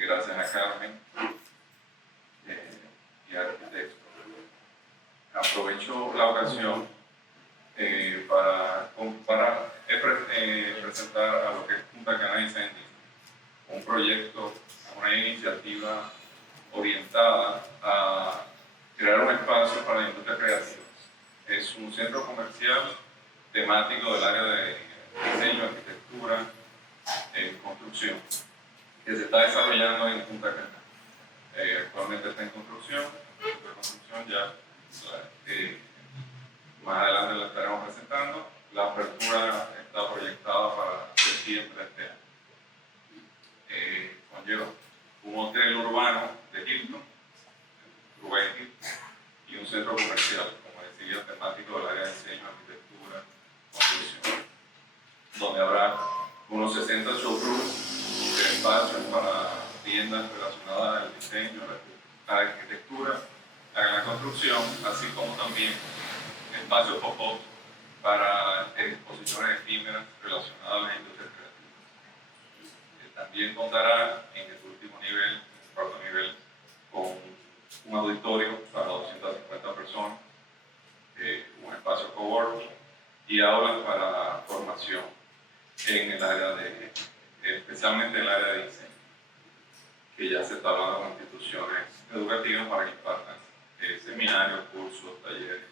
gracias a Carmen y a Arquitecto. Aprovecho la ocasión para presentar a lo que es Punta Cana Design, un proyecto, una iniciativa orientada a crear un espacio para la industria creativa. Es un centro comercial temático del área de diseño, arquitectura, construcción, que se está desarrollando en Punta Cana. Actualmente está en construcción, ya más adelante la estaremos presentando. La apertura está proyectada para septiembre de este año. Conlleva un hotel urbano de Hilton, y un centro comercial, como decía, temático del área de diseño, arquitectura, construcción, donde habrá unos 60 showrooms de espacios para tiendas relacionadas al diseño, a la arquitectura, a la construcción, así como también espacios pop-up para exposiciones efímeras relacionadas a las industrias creativas. También contará en el último nivel, en el cuarto nivel, con un auditorio para 250 personas, un espacio coworking y aulas para formación en el área especialmente en el área de diseño, que ya se está hablando con instituciones educativas para que impartan seminarios, cursos, talleres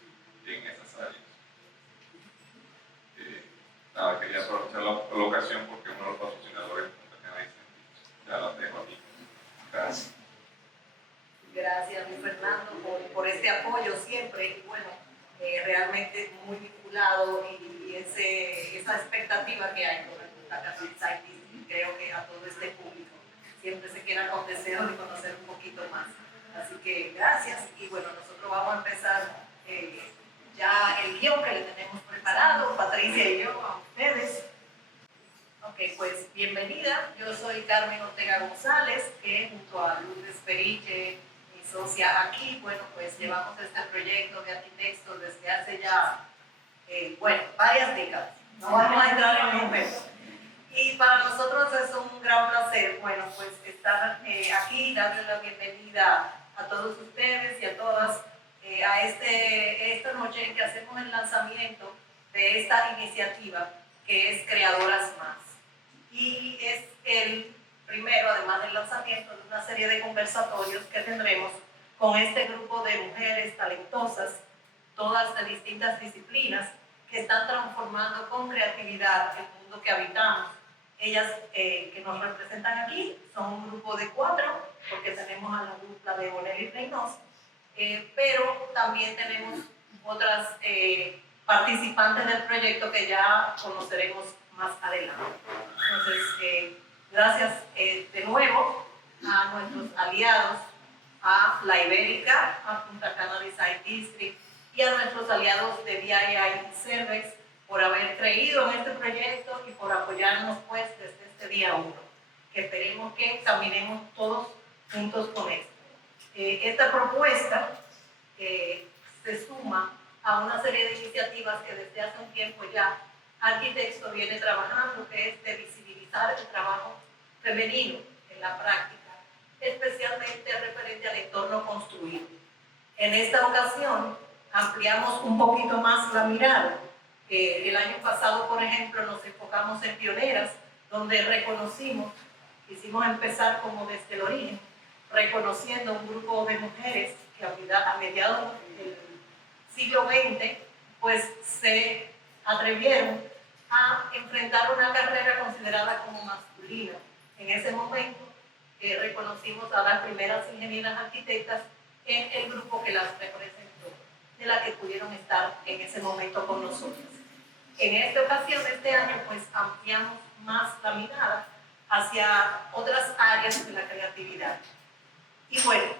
en esas áreas. Quería aprovechar la ocasión porque uno de los patrocinadores ya la dejo aquí. Gracias. Gracias, Luis Fernando, por este apoyo siempre. Y bueno, realmente muy vinculado y esa expectativa que hay con el Punta Cana Design District. Creo que a todo este público siempre se queda con deseo de conocer un poquito más. Así que gracias. Y bueno, nosotros vamos a empezar ya el guión que le tenemos preparado, Patricia y yo, a ustedes. Ok, pues bienvenida. Yo soy Carmen Ortega González, que junto a Lourdes Periche, mi socia aquí, bueno, pues llevamos este proyecto de arquitectos desde hace ya, varias décadas. No vamos a entrar en números. Y para nosotros es un gran placer, bueno, pues estar aquí, darles la bienvenida a todos ustedes y a todas a esta noche en que hacemos el lanzamiento de esta iniciativa que es Creadoras Más. Y es el primero, además del lanzamiento, de una serie de conversatorios que tendremos con este grupo de mujeres talentosas, todas de distintas disciplinas, que están transformando con creatividad el mundo que habitamos. Ellas que nos representan aquí son un grupo de 4, porque tenemos a la dupla de Bonelli Reynoso, pero también tenemos otras participantes del proyecto que ya conoceremos más adelante. Entonces, gracias de nuevo a nuestros aliados, a la Ibérica, a Punta Cana Design District y a nuestros aliados de DIY y Cervex por haber creído en este proyecto y por apoyarnos pues desde este día 1, que esperemos que caminemos todos juntos con esto. Esta propuesta se suma a una serie de iniciativas que desde hace un tiempo ya Arquitecto viene trabajando, que es de visibilizar el trabajo femenino en la práctica, especialmente referente al entorno construido. En esta ocasión ampliamos un poquito más la mirada. El año pasado, por ejemplo, nos enfocamos en pioneras, donde reconocimos, quisimos empezar como desde el origen, reconociendo un grupo de mujeres que a mediados del siglo XX, pues se atrevieron a enfrentar una carrera considerada como masculina. En ese momento reconocimos a las primeras ingenieras arquitectas en el grupo que las representó, de las que pudieron estar en ese momento con nosotros. En esta ocasión, este año, pues ampliamos más la mirada hacia otras áreas de la creatividad. Y bueno,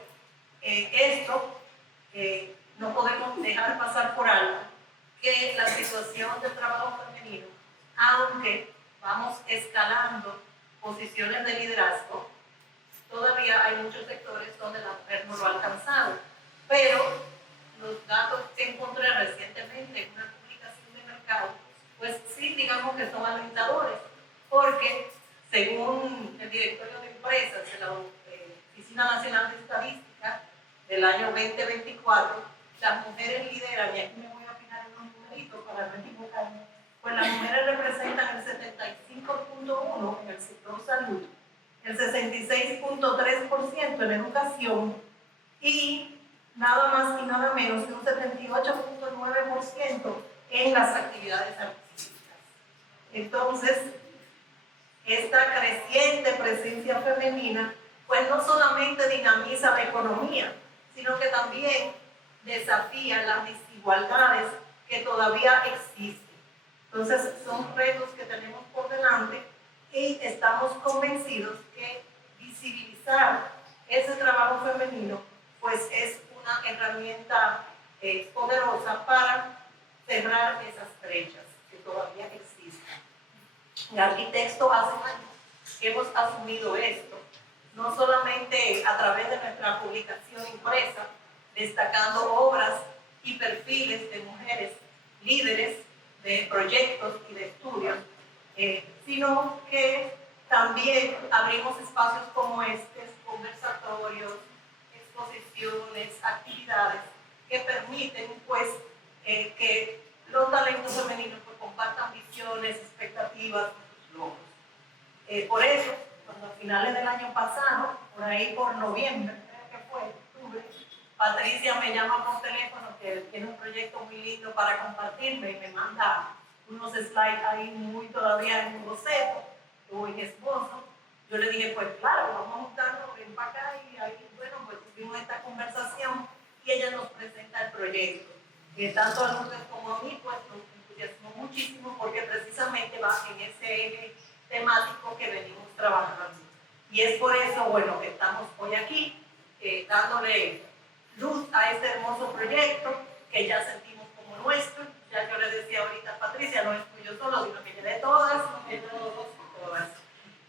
esto no podemos dejar pasar por alto que la situación del trabajo femenino, aunque vamos escalando posiciones de liderazgo, todavía hay muchos sectores donde la mujer no lo ha alcanzado. Pero los datos que encontré recientemente en una publicación de mercado, pues sí, digamos que son alentadores, porque según el directorio de empresas, Oficina Nacional de Estadística del año 2024, las mujeres lideran, y aquí me voy a fijar en un numerito para no equivocarme, pues las mujeres representan el 75.1% en el sector salud, el 66.3% en educación y nada más y nada menos que un 78.9% en las actividades artísticas. Entonces, esta creciente presencia femenina pues no solamente dinamiza la economía, sino que también desafía las desigualdades que todavía existen. Entonces, son retos que tenemos por delante y estamos convencidos que visibilizar ese trabajo femenino pues es una herramienta poderosa para cerrar esas brechas que todavía existen. En Arquitecto hace años que hemos asumido esto, no solamente a través de nuestra publicación impresa, destacando obras y perfiles de mujeres líderes de proyectos y de estudios, sino que también abrimos espacios como estos, conversatorios, exposiciones, actividades que permiten pues que los talentos femeninos pues, compartan visiones, expectativas y sus logros. Por eso, cuando a finales del año pasado, por ahí por noviembre, creo que fue, octubre, Patricia me llama por teléfono que tiene un proyecto muy lindo para compartirme y me manda unos slides ahí muy todavía en un boceto, muy esposo. Yo le dije, pues claro, vamos a juntarnos, ven para acá y ahí, bueno, pues tuvimos esta conversación y ella nos presenta el proyecto. Tanto a Lourdes como a mí, pues nos entusiasmó muchísimo porque precisamente va en ese eje temático que venimos trabajando. Y es por eso, bueno, que estamos hoy aquí dándole luz a este hermoso proyecto que ya sentimos como nuestro. Ya yo le decía ahorita a Patricia, no es tuyo solo, sino que ya de todas, de todos y todas.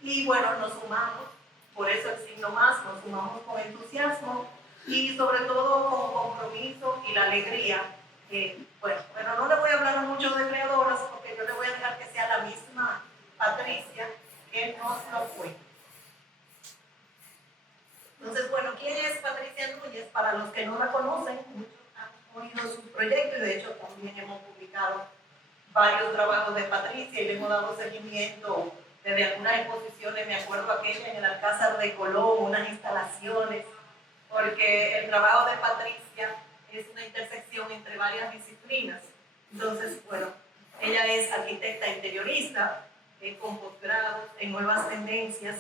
Y bueno, nos sumamos, por eso el signo más, nos sumamos con entusiasmo y sobre todo con compromiso y la alegría. Bueno, pero no le voy a hablar mucho de creadoras porque yo le voy a dejar que sea la misma Patricia que nos lo cuente. Entonces, bueno, ¿quién es Patricia Núñez? Para los que no la conocen, muchos han oído sus proyectos y de hecho también hemos publicado varios trabajos de Patricia y le hemos dado seguimiento desde algunas exposiciones, me acuerdo aquella en el Alcázar de Colón, unas instalaciones, porque el trabajo de Patricia es una intersección entre varias disciplinas. Entonces, bueno, ella es arquitecta interiorista, con posgrados en nuevas tendencias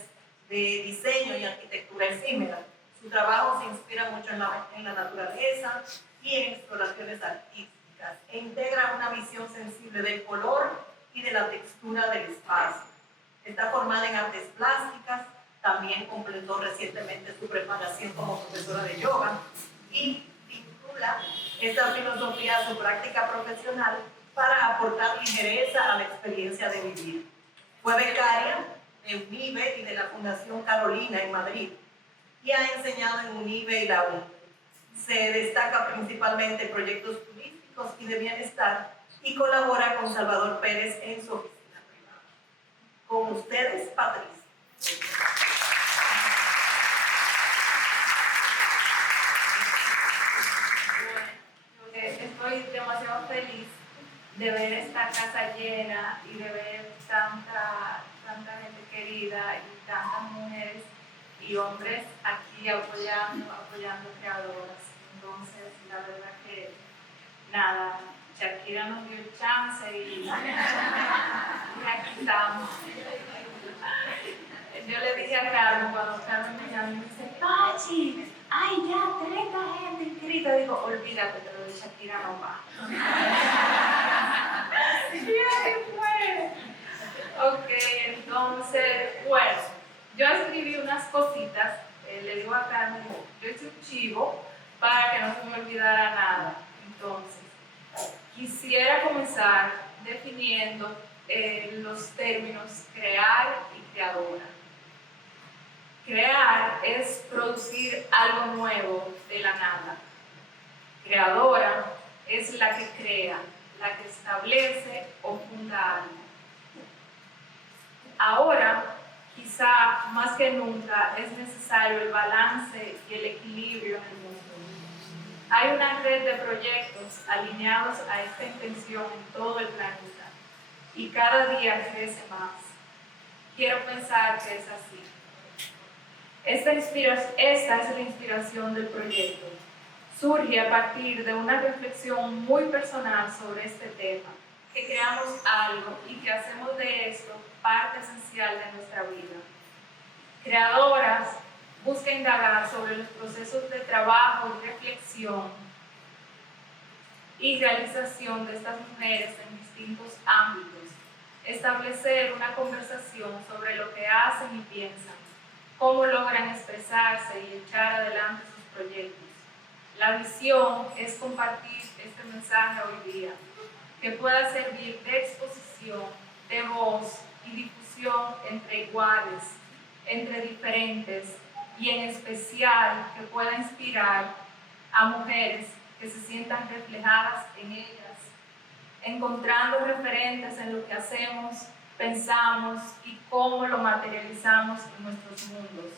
de diseño y arquitectura efímera. Su trabajo se inspira mucho en la naturaleza y en exploraciones artísticas e integra una visión sensible del color y de la textura del espacio. Está formada en artes plásticas, también completó recientemente su preparación como profesora de yoga y vincula esta filosofía a su práctica profesional para aportar ligereza a la experiencia de vivir. Fue becaria de UNIBE y de la Fundación Carolina en Madrid y ha enseñado en UNIBE y la UNE. Se destaca principalmente en proyectos turísticos y de bienestar y colabora con Salvador Pérez en su oficina privada. Con ustedes, Patricia. Estoy demasiado feliz de ver esta casa llena y de ver tanta gente querida y tantas mujeres y hombres aquí apoyando creadoras. Entonces, la verdad que nada, Shakira nos dio el chance y aquí estamos. Yo le dije a Carmen, cuando Carmen me llama y me dice, Pachi, ay ya, 30 gente inscrita. Digo, olvídate, pero de Shakira no va. Y ahí fue. Ok, entonces, bueno, yo escribí unas cositas, le digo a Carmen, yo hice un chivo para que no se me olvidara nada. Entonces, quisiera comenzar definiendo los términos crear y creadora. Crear es producir algo nuevo de la nada. Creadora es la que crea, la que establece o funda algo. Ahora quizá más que nunca es necesario el balance y el equilibrio en el mundo. Hay una red de proyectos alineados a esta intención en todo el planeta y cada día crece más. Quiero pensar que es así. Esta es la inspiración del proyecto. Surge a partir de una reflexión muy personal sobre este tema, que creamos algo y que hacemos de esto parte esencial de nuestra vida. Creadoras busca indagar sobre los procesos de trabajo y reflexión y realización de estas mujeres en distintos ámbitos, establecer una conversación sobre lo que hacen y piensan, cómo logran expresarse y echar adelante sus proyectos. La visión es compartir este mensaje hoy día, que pueda servir de exposición, de voz y difusión entre iguales, entre diferentes, y en especial que pueda inspirar a mujeres que se sientan reflejadas en ellas, encontrando referentes en lo que hacemos, pensamos y cómo lo materializamos en nuestros mundos.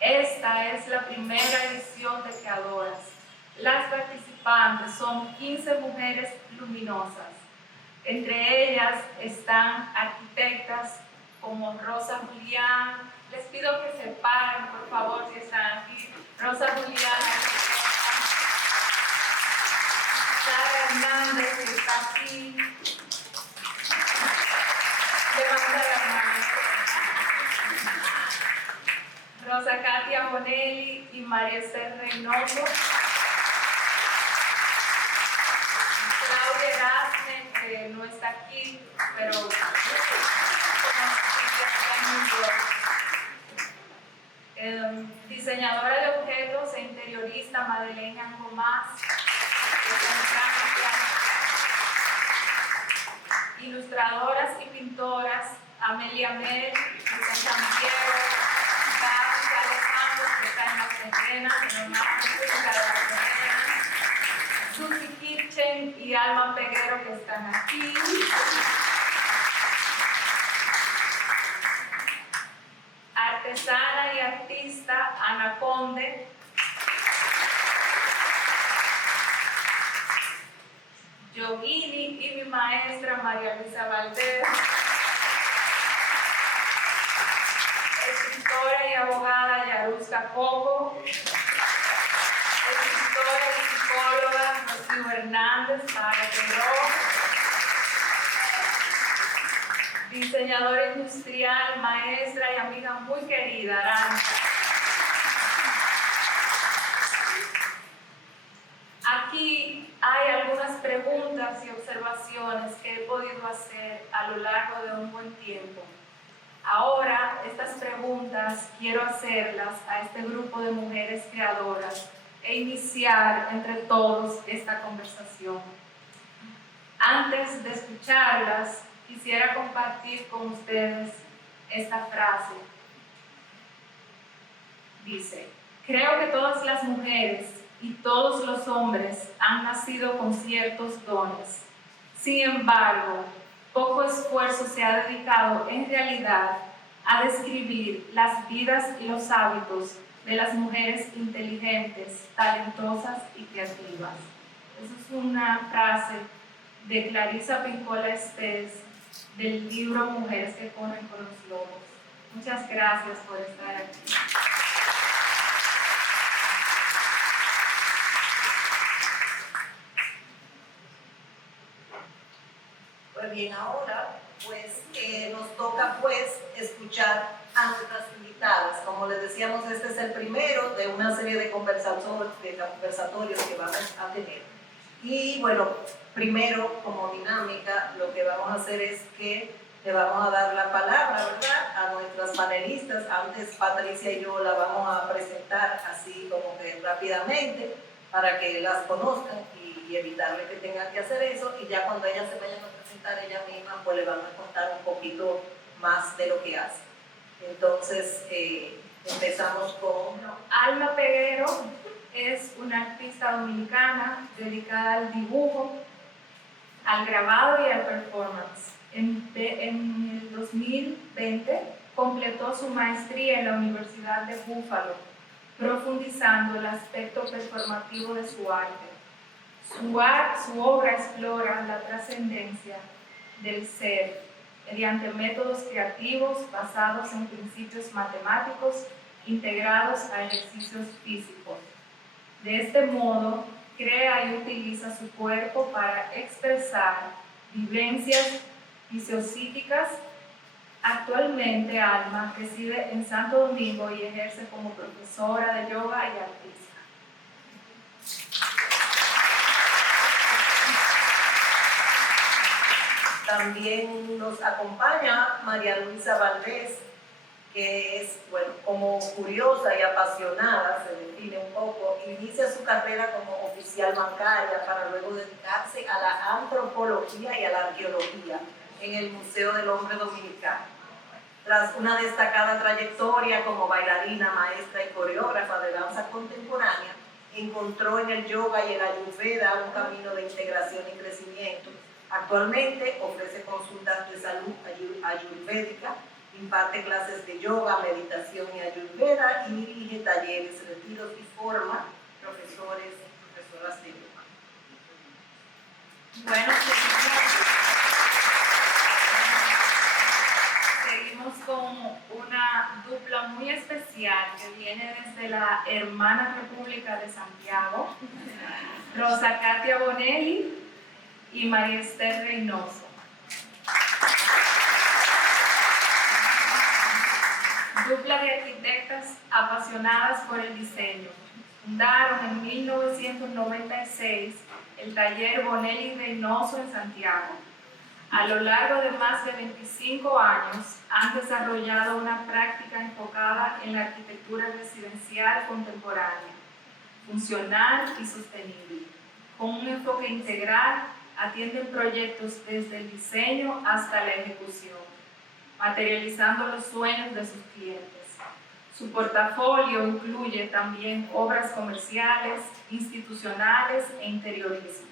Esta es la primera edición de Creadoras. Las participantes son 15 mujeres luminosas. Entre ellas están arquitectas como Rosa Julián. Les pido que se paren, por favor, si están aquí. Rosa Julián, Sara Hernández, que está aquí. Levanta la mano. Rosa Katia Bonelli y María Esther Reynoso. Claudia Erasme, que no está aquí, pero diseñadora de objetos e interiorista Madeleine Gomás, ilustradoras y pintoras Amelia Mel, San Diego, Gaby Alejandro, que está en la Serena, en la República de la Serena, Suzy Kitchen y Alma Peguero, que están aquí. Artesana y artista Ana Conde, Yogini y mi maestra María Luisa Valdez, escritora y abogada Yaruska Coco, escritora y psicóloga Rocío Hernández, diseñadora industrial, maestra y amiga muy querida, Arancha. Aquí hay algunas preguntas y observaciones que he podido hacer a lo largo de un buen tiempo. Ahora, estas preguntas quiero hacerlas a este grupo de mujeres creadoras e iniciar entre todos esta conversación. Antes de escucharlas, quisiera compartir con ustedes esta frase. Dice: creo que todas las mujeres y todos los hombres han nacido con ciertos dones. Sin embargo, poco esfuerzo se ha dedicado en realidad a describir las vidas y los hábitos de las mujeres inteligentes, talentosas y creativas. Esa es una frase de Clarisa Pincola Estés del libro Mujeres que corren con los lobos. Muchas gracias por estar aquí. Pues bien, ahora nos toca escuchar a nuestras invitadas. Como les decíamos, este es el primero de una serie de conversatorios que vamos a tener. Y bueno, primero, como dinámica, lo que vamos a hacer es que le vamos a dar la palabra, ¿verdad?, a nuestras panelistas. Antes Patricia y yo la vamos a presentar así como que rápidamente para que las conozcan y evitarle que tengan que hacer eso, y ya cuando ellas se vayan a presentar ellas mismas, pues le van a contar un poquito más de lo que hacen. Entonces, empezamos con Alma Peguero. Es una artista dominicana dedicada al dibujo, al grabado y al performance. En el 2020 Completó su maestría en la Universidad de Buffalo, profundizando el aspecto performativo de su arte. Su obra explora la trascendencia del ser mediante métodos creativos basados en principios matemáticos integrados a ejercicios físicos. De este modo, crea y utiliza su cuerpo para expresar vivencias fisiopsíquicas. Actualmente, Alma reside en Santo Domingo y ejerce como profesora de yoga y artista. También nos acompaña María Luisa Valdés, que es, bueno, como curiosa y apasionada, se define un poco, inicia su carrera como oficial bancaria para luego dedicarse a la antropología y a la arqueología en el Museo del Hombre Dominicano. Tras una destacada trayectoria como bailarina, maestra y coreógrafa de danza contemporánea, encontró en el yoga y el ayurveda un camino de integración y crecimiento. Actualmente ofrece consultas de salud ayurvédica, imparte clases de yoga, meditación y ayurveda y dirige talleres, retiros y forma profesores y profesoras de yoga. Bueno, seguimos con una dupla muy especial que viene desde la hermana República de Santiago, Rosa Katia Bonelli y María Esther Reynoso. Dupla de arquitectas apasionadas por el diseño. Fundaron en 1996 el taller Bonelli Reynoso en Santiago. A lo largo de más de 25 años han desarrollado una práctica enfocada en la arquitectura residencial contemporánea, funcional y sostenible. Con un enfoque integral, atienden proyectos desde el diseño hasta la ejecución, materializando los sueños de sus clientes. Su portafolio incluye también obras comerciales, institucionales e interiorismo,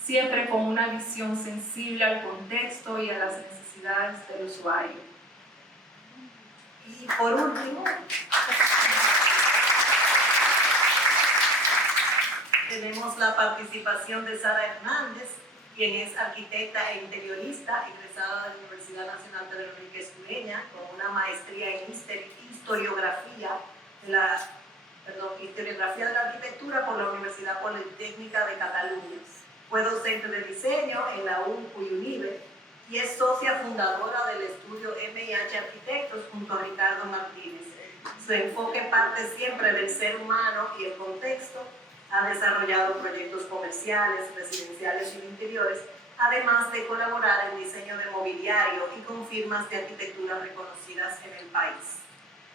siempre con una visión sensible al contexto y a las necesidades del usuario. Y por último, tenemos la participación de Sara Hernández, quien es arquitecta e interiorista, egresada de la Universidad Nacional Pedro Enríquez Ureña, con una maestría en historiografía de la arquitectura por la Universidad Politécnica de Cataluña. Fue docente de diseño en la UNCU y UNIBE y es socia fundadora del estudio MIH Arquitectos junto a Ricardo Martínez. Su enfoque parte siempre del ser humano y el contexto. Ha desarrollado proyectos comerciales, residenciales y interiores, además de colaborar en diseño de mobiliario y con firmas de arquitectura reconocidas en el país.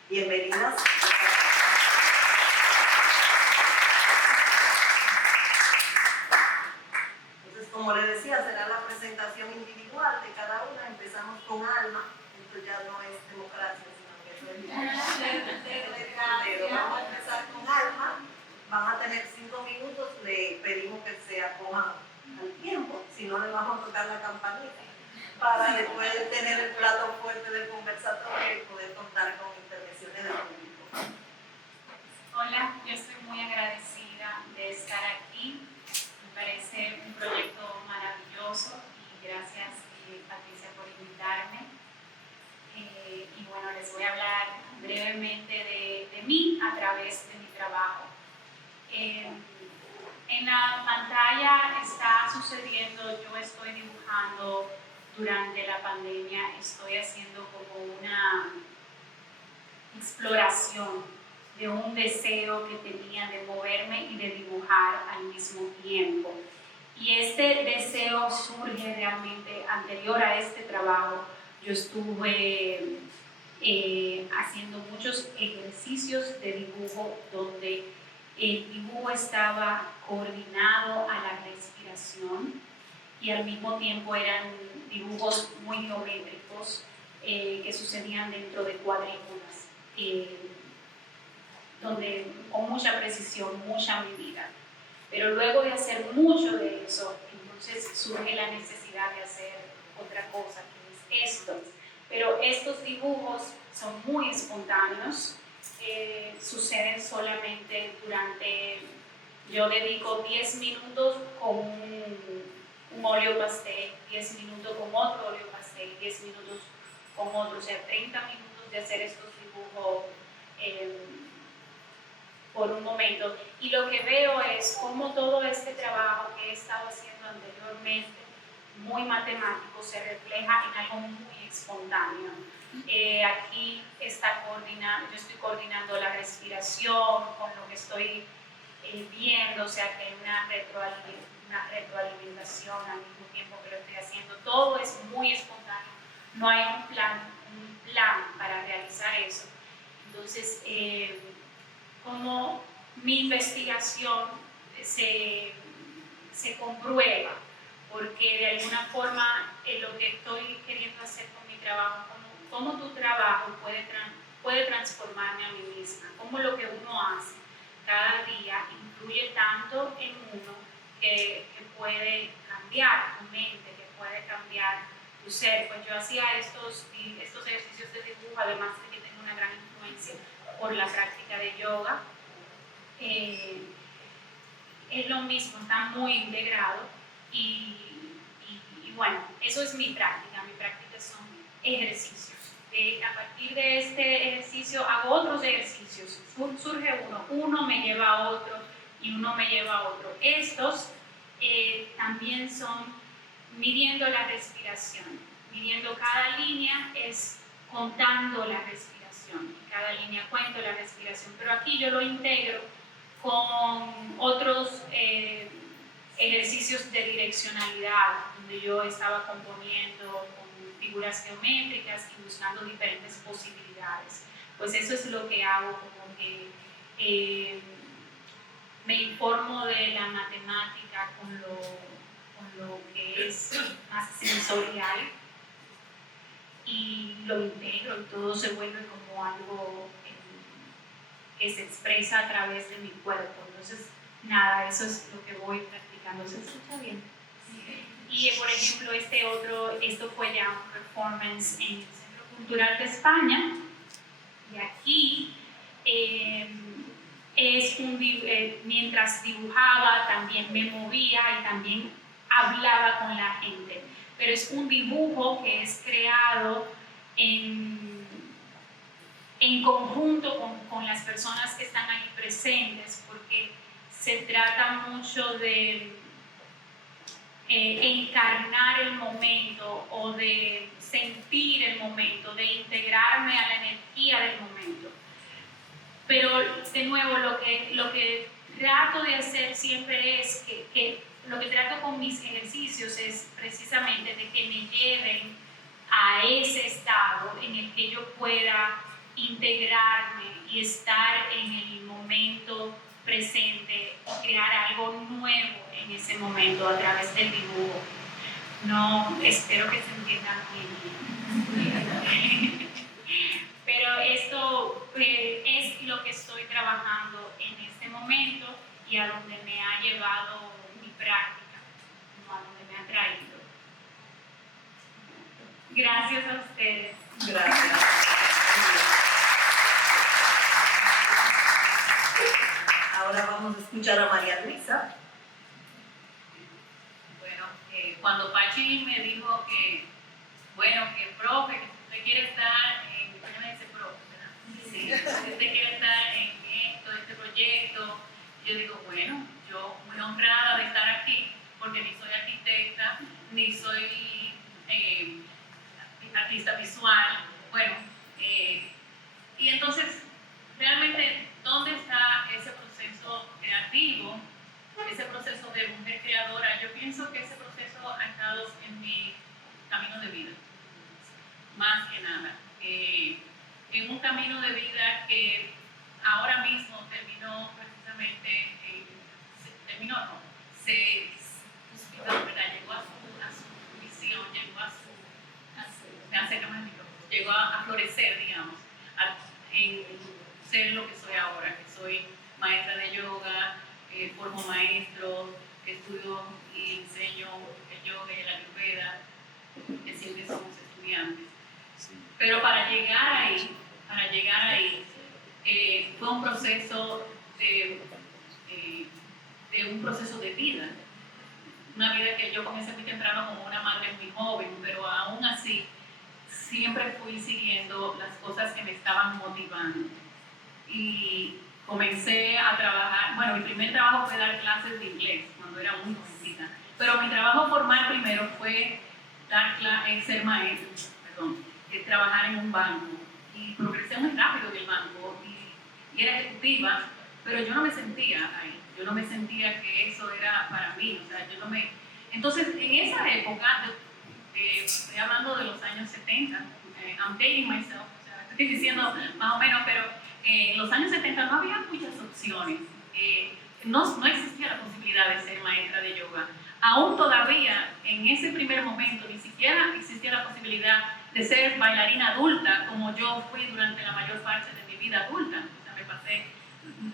Bienvenidas. Entonces, como les decía, será la presentación individual de cada una. Empezamos con Alma. Esto ya no es democracia, sino que esto es Vamos a empezar con Alma. Van a tener 5 minutos, le pedimos que se acojan al tiempo, si no le vamos a tocar la campanita, para después tener el plato fuerte del conversatorio y poder contar con intervenciones del público. Hola, yo estoy muy agradecida de estar aquí, me parece un proyecto maravilloso y gracias Patricia por invitarme. Y bueno, les voy a hablar brevemente de mí a través de mi trabajo. En la pantalla está sucediendo, yo estoy dibujando durante la pandemia, estoy haciendo como una exploración de un deseo que tenía de moverme y de dibujar al mismo tiempo. Y este deseo surge realmente anterior a este trabajo. Yo estuve haciendo muchos ejercicios de dibujo donde el dibujo estaba coordinado a la respiración y al mismo tiempo eran dibujos muy geométricos que sucedían dentro de cuadrículas, donde con mucha precisión, mucha medida. Pero luego de hacer mucho de eso, entonces surge la necesidad de hacer otra cosa, que es esto. Pero estos dibujos son muy espontáneos, suceden solamente durante, yo dedico 10 minutos con un óleo pastel, 10 minutos con otro óleo pastel, 10 minutos con otro, o sea, 30 minutos de hacer estos dibujos por un momento. Y lo que veo es cómo todo este trabajo que he estado haciendo anteriormente, muy matemático, se refleja en algo muy espontáneo. Aquí yo estoy coordinando la respiración con lo que estoy viendo, o sea que hay una retroalimentación al mismo tiempo que lo estoy haciendo. Todo es muy espontáneo, no hay un plan para realizar eso. Entonces, como mi investigación se comprueba, porque de alguna forma lo que estoy queriendo hacer con mi trabajo, cómo tu trabajo puede transformarme a mí misma, cómo lo que uno hace cada día influye tanto en uno que puede cambiar tu mente, que puede cambiar tu ser. Pues yo hacía estos ejercicios de dibujo, además de que tengo una gran influencia por la práctica de yoga. Es lo mismo, está muy integrado y bueno, eso es mi práctica son ejercicios. A partir de este ejercicio hago otros ejercicios, surge uno me lleva a otro y uno me lleva a otro. Estos también son midiendo la respiración, midiendo cada línea es contando la respiración, cada línea cuento la respiración, pero aquí yo lo integro con otros ejercicios de direccionalidad, donde yo estaba componiendo con figuras geométricas y buscando diferentes posibilidades. Pues eso es lo que hago, como que me informo de la matemática con lo que es más sensorial y lo integro y todo se vuelve como algo que se expresa a través de mi cuerpo. Entonces, nada, eso es lo que voy practicando. ¿Se escucha bien? Y, por ejemplo, esto fue ya un performance en el Centro Cultural de España. Y aquí, mientras dibujaba, también me movía y también hablaba con la gente. Pero es un dibujo que es creado en conjunto con las personas que están ahí presentes, porque se trata mucho de encarnar el momento o de sentir el momento, de integrarme a la energía del momento. Pero de nuevo, lo que trato de hacer siempre es que lo que trato con mis ejercicios es precisamente de que me lleven a ese estado en el que yo pueda integrarme y estar en el momento presente y crear algo nuevo en ese momento a través del dibujo. No, espero que se entienda bien. Pero esto es lo que estoy trabajando en este momento y a donde me ha llevado mi práctica, no a donde me ha traído. Gracias a ustedes. Gracias. Ahora vamos a escuchar a María Luisa. Bueno, cuando Pachi me dijo que profe, que usted quiere estar en, ella me dice profe, ¿verdad? Sí, que usted quiere estar en este proyecto, yo digo, bueno, yo muy honrada de estar aquí, porque ni soy arquitecta, ni soy artista visual, bueno, y entonces, realmente, ¿dónde está ese proceso creativo, ese proceso de mujer creadora? Yo pienso que ese proceso ha estado en mi camino de vida, más que nada. En un camino de vida que ahora mismo terminó precisamente, se suspiró, ¿verdad? Llegó a su visión, llegó a florecer, digamos, en ser lo que soy ahora, que soy maestra de yoga, formo maestros, estudio y enseño el yoga y la ayurveda, que siempre somos estudiantes. Pero para llegar ahí, para llegar ahí, fue un proceso de un proceso de vida. Una vida que yo comencé muy temprano como una madre muy joven, pero aún así siempre fui siguiendo las cosas que me estaban motivando. Y comencé a trabajar, bueno, mi primer trabajo fue dar clases de inglés cuando era muy jovencita, pero mi trabajo formal primero fue ser maestra, trabajar en un banco. Y progresé muy rápido en el banco y era ejecutiva, pero yo no me sentía ahí, yo no me sentía que eso era para mí, o sea, yo no me... Entonces, en esa época, estoy hablando de los años 70, I'm dating myself, o sea, estoy diciendo más o menos, pero en los años 70 no había muchas opciones, no existía la posibilidad de ser maestra de yoga. Aún todavía, en ese primer momento, ni siquiera existía la posibilidad de ser bailarina adulta, como yo fui durante la mayor parte de mi vida adulta. O sea, me pasé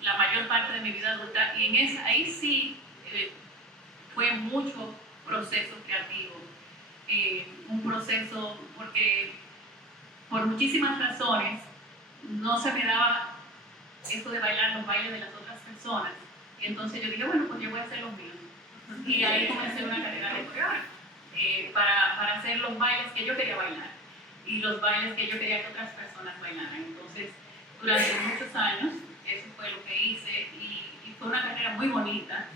la mayor parte de mi vida adulta y ahí sí fue mucho proceso creativo. Un proceso porque por muchísimas razones no se me daba eso de bailar los bailes de las otras personas. Y entonces yo dije, bueno, pues yo voy a hacer los míos. Y ahí comencé una carrera de coreógrafa para hacer los bailes que yo quería bailar y los bailes que yo quería que otras personas bailaran. Entonces, durante muchos años, eso fue lo que hice y fue una carrera muy bonita.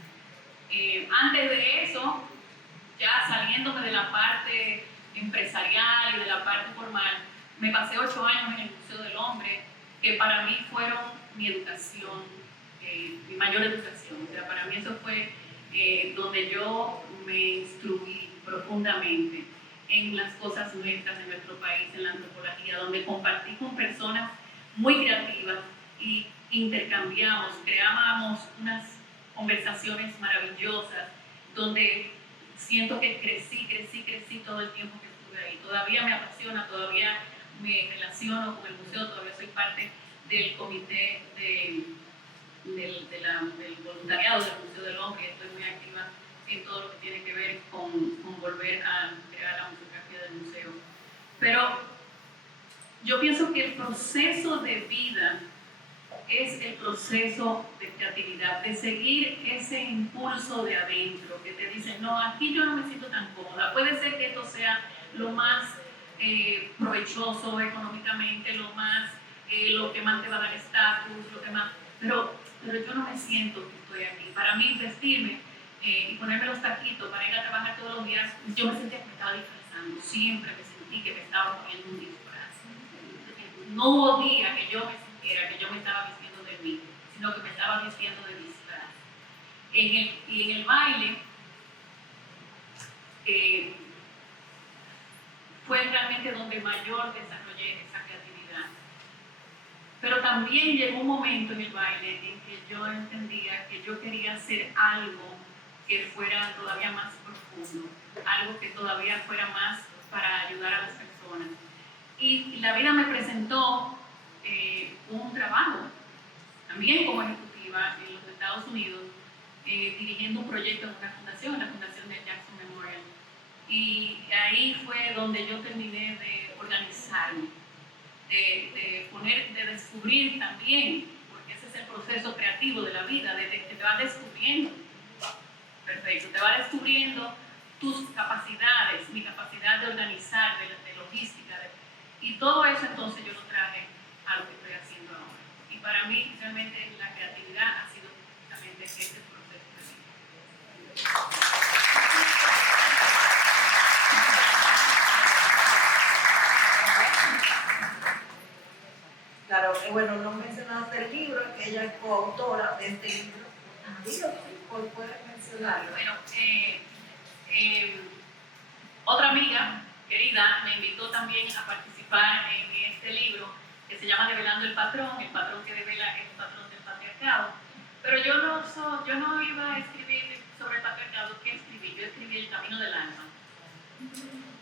Antes de eso, ya saliéndome de la parte empresarial y de la parte formal, me pasé 8 años en el Museo del Hombre, que para mí fueron mi educación, mi mayor educación. O sea, para mí eso fue donde yo me instruí profundamente en las cosas nuestras en nuestro país, en la antropología, donde compartí con personas muy creativas y intercambiamos, creábamos unas conversaciones maravillosas, donde siento que crecí todo el tiempo que estuve ahí. Todavía me apasiona, todavía me relaciono con el museo, todavía soy parte del comité del voluntariado del Museo del Hombre, y estoy muy activa en todo lo que tiene que ver con volver a crear la museografía del museo. Pero yo pienso que el proceso de vida es el proceso de creatividad, de seguir ese impulso de adentro que te dice, no, aquí yo no me siento tan cómoda. Puede ser que esto sea lo más provechoso económicamente, lo que más te va a dar estatus, lo que más, pero yo no me siento que estoy aquí. Para mí vestirme y ponerme los taquitos para ir a trabajar todos los días, yo me sentía que me estaba disfrazando, siempre me sentí que me estaba poniendo un disfraz. No hubo día que yo me sintiera que yo me estaba vistiendo de mí, sino que me estaba vistiendo de disfraz. Y en el baile fue realmente donde mayor desarrollé esa creatividad. Pero también llegó un momento en el baile en que yo entendía que yo quería hacer algo que fuera todavía más profundo, algo que todavía fuera más para ayudar a las personas. Y la vida me presentó un trabajo, también como ejecutiva en los Estados Unidos, dirigiendo un proyecto en una fundación, la Fundación de Jackson Memorial. Y ahí fue donde yo terminé de organizarme, de descubrir también, porque ese es el proceso creativo de la vida, de que te vas descubriendo. Perfecto, te vas descubriendo tus capacidades, mi capacidad de organizar, de logística, y todo eso entonces yo lo traje a lo que estoy haciendo ahora. Y para mí realmente la creatividad ha sido justamente ese proceso de vida. Claro, bueno, no mencionaste el libro, que ella es coautora de este libro. ¿Puedes mencionarlo? Bueno, otra amiga querida me invitó también a participar en este libro que se llama Revelando el patrón que devela el patrón del patriarcado. Pero yo no iba a escribir sobre el patriarcado. ¿Qué escribí? Yo escribí El camino del alma.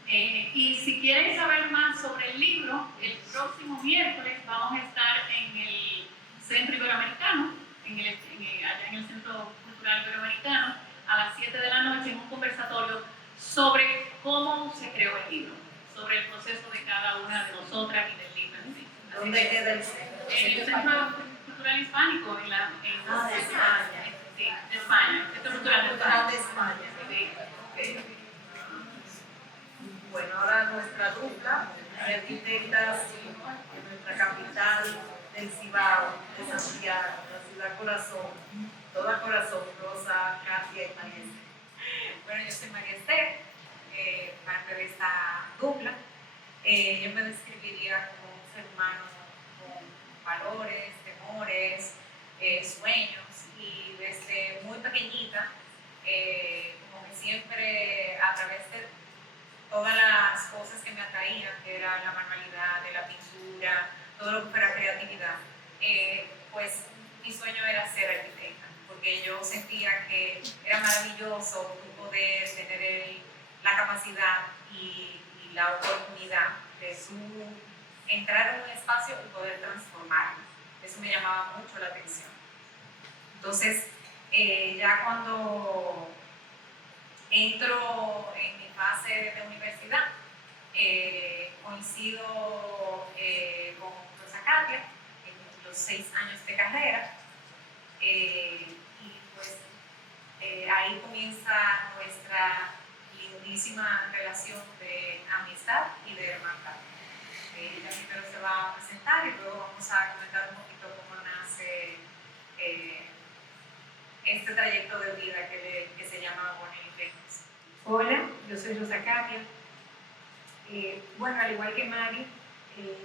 Y si quieren saber más sobre el libro, el próximo miércoles vamos a estar en el Centro Iberoamericano, allá en el Centro Cultural Iberoamericano, a las 7 de la noche, en un conversatorio sobre cómo se creó el libro, sobre el proceso de cada una de nosotras y del libro en sí. ¿Dónde queda británico en la de España. Sí, de España. Esto es cultural de Cultural España. de España. Sí. Ok. Bueno, ahora nuestra dupla de arquitectas en nuestra capital del Cibao, de Santiago, la ciudad corazón, toda corazón, Rosa, Katia y María. Bueno, yo soy María Esther, parte de esta dupla. Yo me describiría como un ser humano con valores, temores, sueños, y desde muy pequeñita, como que siempre a través de todas las cosas que me atraían, que era la manualidad, de la pintura, todo lo que fuera creatividad, pues mi sueño era ser arquitecta, porque yo sentía que era maravilloso poder tener la capacidad y la oportunidad de entrar en un espacio y poder transformarlo. Eso me llamaba mucho la atención. Entonces, ya cuando entro en mi fase de universidad, coincido con Rosa Katia en los 6 años de carrera, y pues ahí comienza nuestra lindísima relación de amistad y de hermandad. Ella primero se va a presentar y luego vamos a comentar un poquito cómo nace este trayecto de vida que se llama Bonnie Records. Hola, yo soy Rosa Katia. Bueno, al igual que Mari,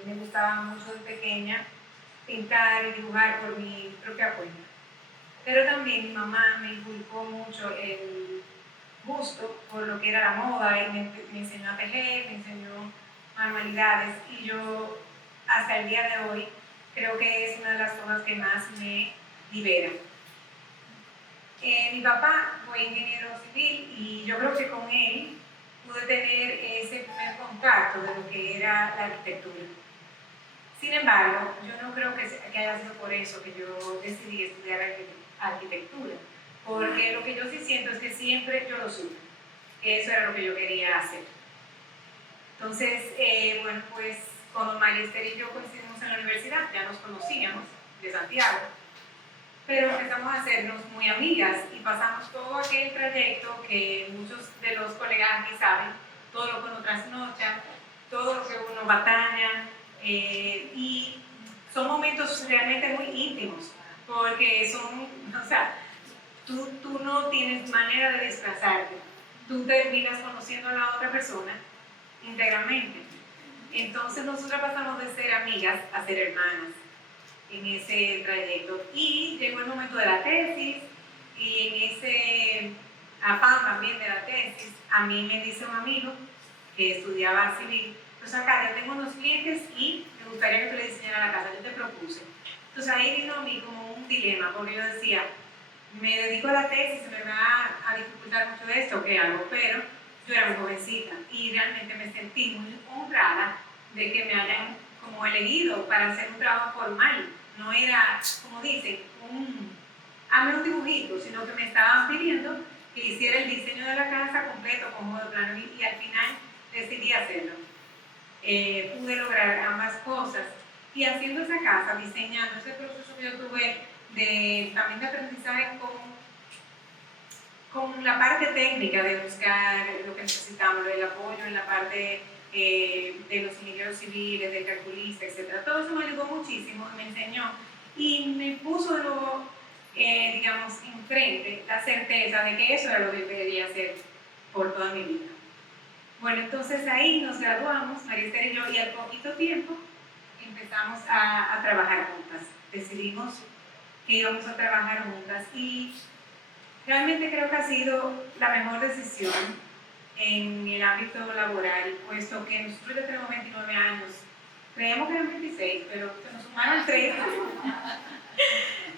me gustaba mucho de pequeña pintar y dibujar por mi propia cuenta. Pero también mi mamá me inculcó mucho el gusto por lo que era la moda y me enseñó a tejer, me enseñó manualidades, y yo hasta el día de hoy creo que es una de las cosas que más me libera. Mi papá fue ingeniero civil y yo creo que con él pude tener ese primer contacto de lo que era la arquitectura. Sin embargo, yo no creo que haya sido por eso que yo decidí estudiar arquitectura, porque lo que yo sí siento es que siempre yo lo supe, que eso era lo que yo quería hacer. Entonces, bueno, pues cuando María Esther y yo coincidimos en la universidad, ya nos conocíamos de Santiago, pero empezamos a hacernos muy amigas y pasamos todo aquel trayecto que muchos de los colegas aquí saben, todo lo que uno trasnocha, todo lo que uno batalla, y son momentos realmente muy íntimos, porque son, o sea, tú no tienes manera de desplazarte, tú terminas conociendo a la otra persona íntegramente. Entonces nosotras pasamos de ser amigas a ser hermanas en ese trayecto, y llegó el momento de la tesis, y en ese afán también de la tesis, a mí me dice un amigo que estudiaba civil: pues acá ya tengo unos clientes y me gustaría que tú le diseñaras la casa, yo te propuse. Entonces ahí vino a mí como un dilema, porque yo decía, me dedico a la tesis, se me va a dificultar mucho esto, ¿qué hago? Pero yo era muy jovencita y realmente me sentí muy honrada de que me hayan como elegido para hacer un trabajo formal. No era, como dicen, hazme un dibujito, sino que me estaban pidiendo que hiciera el diseño de la casa completo con modo plano, y al final decidí hacerlo. Pude lograr ambas cosas, y haciendo esa casa, diseñando ese proceso que yo tuve también de aprendizaje con la parte técnica de buscar lo que necesitamos, el apoyo en la parte de los ingenieros civiles, del calculista, etc. Todo eso me ayudó muchísimo, me enseñó y me puso de nuevo, digamos, enfrente la certeza de que eso era lo que quería hacer por toda mi vida. Bueno, entonces ahí nos graduamos, María Esther y yo, y al poquito tiempo empezamos a trabajar juntas. Decidimos que íbamos a trabajar juntas, y realmente creo que ha sido la mejor decisión en el ámbito laboral, puesto que nosotros ya tenemos 29 años, creíamos que eran 26, pero se nos sumaron 3.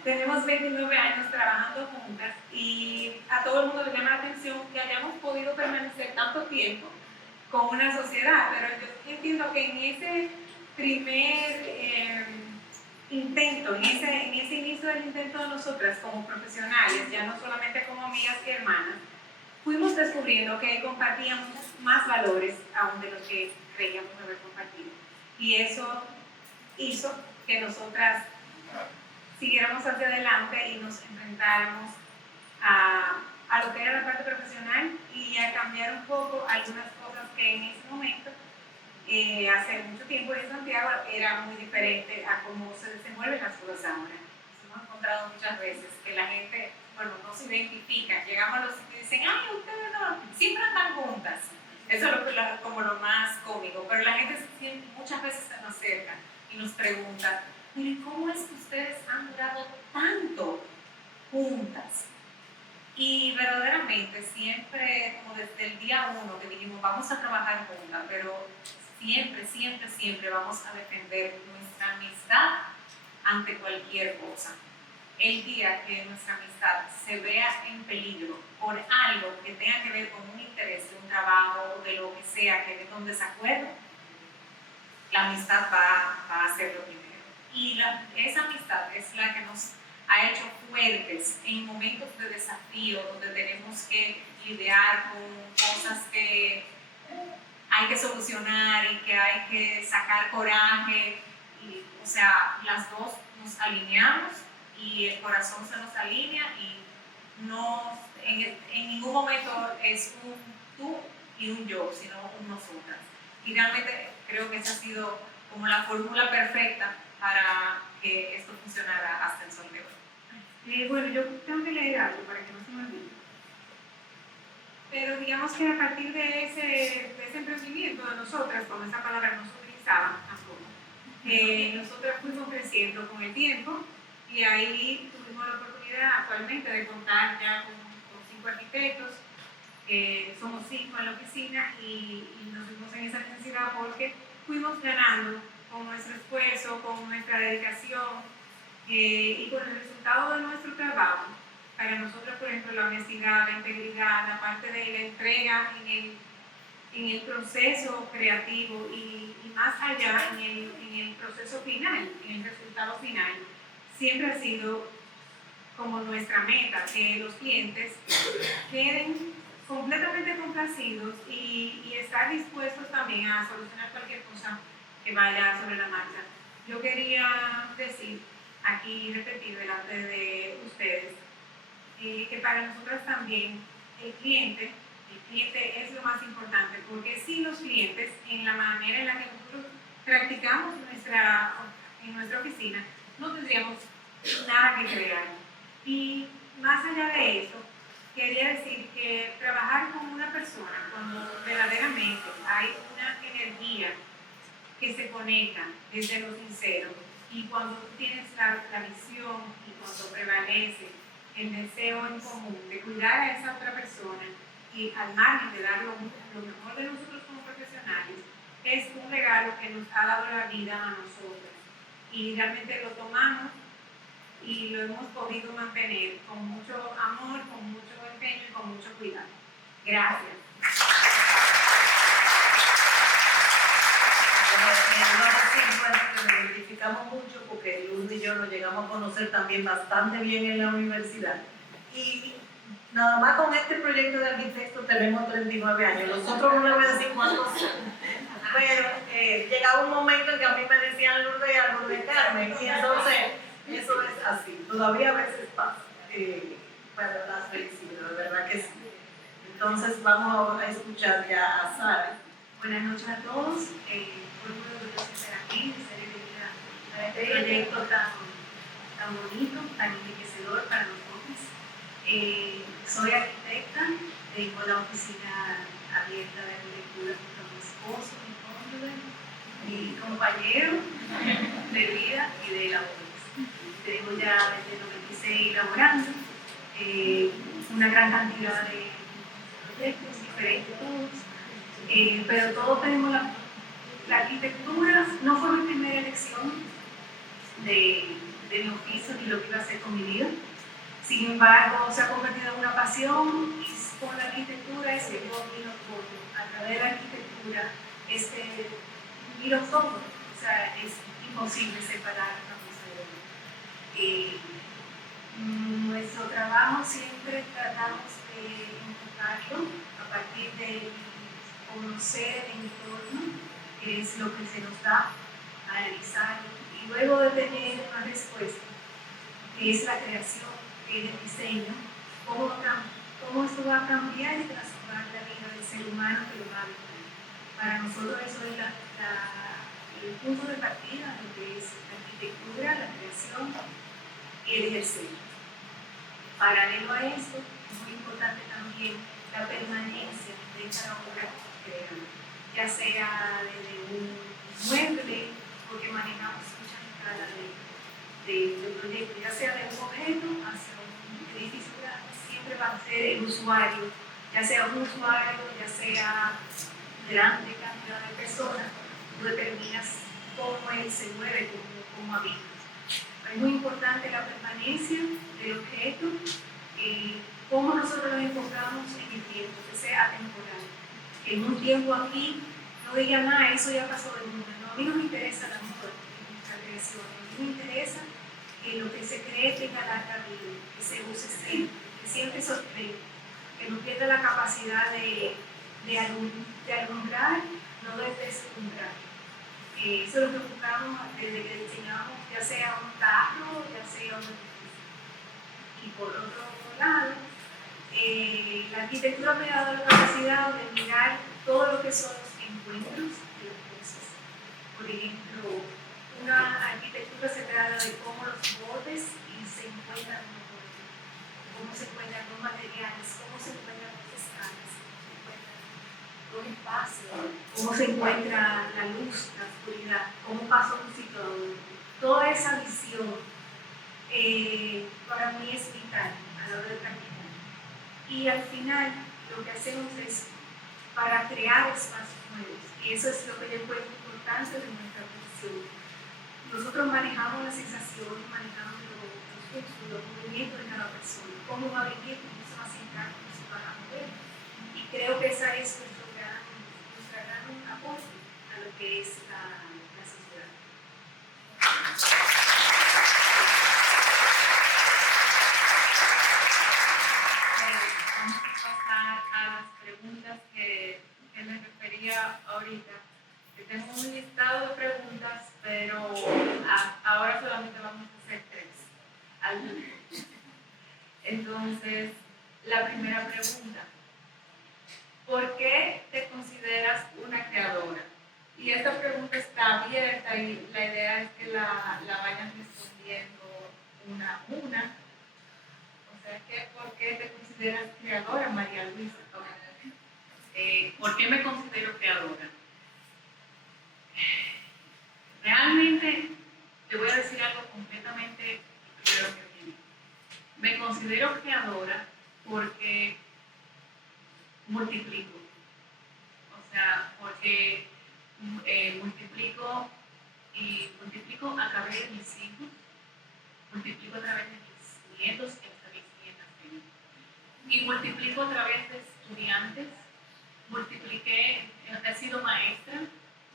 Tenemos 29 años trabajando juntas, y a todo el mundo le llama la atención que hayamos podido permanecer tanto tiempo con una sociedad, pero yo entiendo que en ese primer intento, en ese inicio del intento de nosotras como profesionales, ya no solamente como amigas y hermanas, fuimos descubriendo que compartíamos más valores aún de los que creíamos haber compartido. Y eso hizo que nosotras siguiéramos hacia adelante y nos enfrentáramos a lo que era la parte profesional y a cambiar un poco algunas cosas que en ese momento, hace mucho tiempo en Santiago, era muy diferente a cómo se desenvuelven las cosas ahora. Nos hemos encontrado muchas veces que la gente, bueno, no se identifica, llegamos a los sitios y dicen, ay, ustedes no, siempre andan juntas. Eso es como lo más cómico, pero la gente muchas veces se nos acerca y nos pregunta, mire, ¿cómo es que ustedes han durado tanto juntas? Y verdaderamente siempre, como desde el día 1 que dijimos, vamos a trabajar juntas, pero siempre vamos a defender nuestra amistad ante cualquier cosa. El día que nuestra amistad se vea en peligro por algo que tenga que ver con un interés de un trabajo o de lo que sea, que venga un desacuerdo, la amistad va a ser lo primero. Y esa amistad es la que nos ha hecho fuertes en momentos de desafío, donde tenemos que lidiar con cosas que hay que solucionar y que hay que sacar coraje. Y, o sea, las dos nos alineamos y el corazón se nos alinea y no, en ningún momento es un tú y un yo, sino un nosotras. Y realmente creo que esa ha sido como la fórmula perfecta para que esto funcionara hasta el sol de hoy. Bueno, yo tengo que leer algo para que no se me olvide. Pero digamos que a partir de ese emprendimiento de nosotras, como esa palabra no se utilizaba tampoco, nosotras fuimos creciendo con el tiempo y ahí tuvimos la oportunidad actualmente de contar ya con 5 arquitectos. Somos 5 en la oficina y nos vimos en esa necesidad porque fuimos ganando con nuestro esfuerzo, con nuestra dedicación y con el resultado de nuestro trabajo. Para nosotros, por ejemplo, la honestidad, la integridad, la parte de la entrega en el proceso creativo y más allá en el proceso final, en el resultado final, siempre ha sido como nuestra meta, que los clientes queden completamente complacidos y estar dispuestos también a solucionar cualquier cosa que vaya sobre la marcha. Yo quería decir aquí, repetir delante de ustedes, que para nosotros también el cliente es lo más importante, porque sin los clientes, en la manera en la que nosotros practicamos en nuestra oficina, no tendríamos nada que crear. Y más allá de eso, quería decir que trabajar con una persona cuando verdaderamente hay una energía que se conecta desde lo sincero y cuando tú tienes la visión y cuando prevalece el deseo en común de cuidar a esa otra persona y al margen de dar lo mejor de nosotros como profesionales, es un regalo que nos ha dado la vida a nosotros y realmente lo tomamos y lo hemos podido mantener con mucho amor, con mucho empeño y con mucho cuidado. Gracias. Nos identificamos mucho porque Lourdes y yo nos llegamos a conocer también bastante bien en la universidad. Y nada más con este proyecto de arquitecto tenemos 39 años. Los otros no les voy a decir cuántos son. Pero llegaba un momento en que a mí me decían Lourdes y a Lourdes Carmen. Y entonces eso es así. Todavía a veces pasa. Bueno, las felicito, de verdad que sí. Entonces vamos a escuchar ya a Sara. Buenas noches a todos. Por un orgullo estar aquí, de ser elegida para este proyecto tan bonito, tan enriquecedor para nosotros. Soy arquitecta, tengo la oficina abierta de arquitectura junto a mi esposo, mi cónyuge, mi compañero de vida y de labores. Tengo ya desde el 96 laborando, una gran cantidad de proyectos diferentes todos, pero todos tenemos la arquitectura. No fue mi primera elección de mi oficio ni lo que iba a hacer con mi vida. Sin embargo, se ha convertido en una pasión y con la arquitectura es que yo miro todo. A través de la arquitectura miro todo. O sea, es imposible separar una cosa de otra. Nuestro trabajo siempre tratamos de enfocarlo a partir de conocer el entorno, que es lo que se nos da, analizarlo y luego de tener una respuesta, que es la creación, que es el diseño, cómo esto va a cambiar y transformar la vida del ser humano que lo va a habitar. Para nosotros eso es el punto de partida de lo que es la arquitectura, la creación y el ejercer. Paralelo a esto, es muy importante también la permanencia de esta obra que creamos, ya sea desde un mueble, porque manejamos muchas escalas de proyectos, ya sea de un objeto hacia un edificio grande, siempre va a ser el usuario, ya sea un usuario, ya sea grande cantidad de personas, tú determinas cómo él se mueve, cómo habita. Es muy importante la permanencia del objeto, cómo nosotros lo enfocamos en el tiempo, que sea atemporal. Que en un tiempo aquí no diga nada, eso ya pasó de moda. No, a mí no me interesa la moda en nuestra creación, a mí me interesa que lo que se cree tenga larga vida, que se use siempre, que siempre sorprenda, que no pierda la capacidad de alumbrar, no de deslumbrar. Eso es lo que buscamos desde que diseñamos, ya sea un carro, ya sea un edificio. Y por otro lado, la arquitectura me ha dado la capacidad de mirar todo lo que son los encuentros de las cosas. Por ejemplo, una arquitectura se trata de cómo los bordes se encuentran con los bordes, cómo se encuentran los materiales, cómo se encuentran las escalas, cómo se encuentran los espacios, cómo se encuentra la luz, la oscuridad, cómo pasa un sitio a otro. Toda esa visión para mí es vital a la hora de practicar. Y al final lo que hacemos es para crear espacios nuevos. Y eso es lo que yo encuentro importante de nuestra profesión. Nosotros manejamos las sensaciones, manejamos los movimientos de cada persona, cómo va a vivir, cómo se va a sentar, cómo se va a mover. Y creo que esa es nuestro gran aporte a lo que es la sociedad. Vamos a pasar a las preguntas que me refería ahorita. Yo tengo un listado de preguntas, pero ahora solamente vamos a hacer 3. Entonces, la primera pregunta: ¿por qué te consideras una creadora? Y esta pregunta está abierta y la idea es que la vayan respondiendo una a una. O sea, ¿por qué te consideras creadora, María Luisa? ¿Por qué me considero creadora? Realmente te voy a decir algo completamente primero que viene. Me considero creadora porque multiplico. O sea, porque multiplico a través de mis hijos, multiplico a través de mis nietos y hasta mis nietas. Y multiplico a través de estudiantes, he sido maestra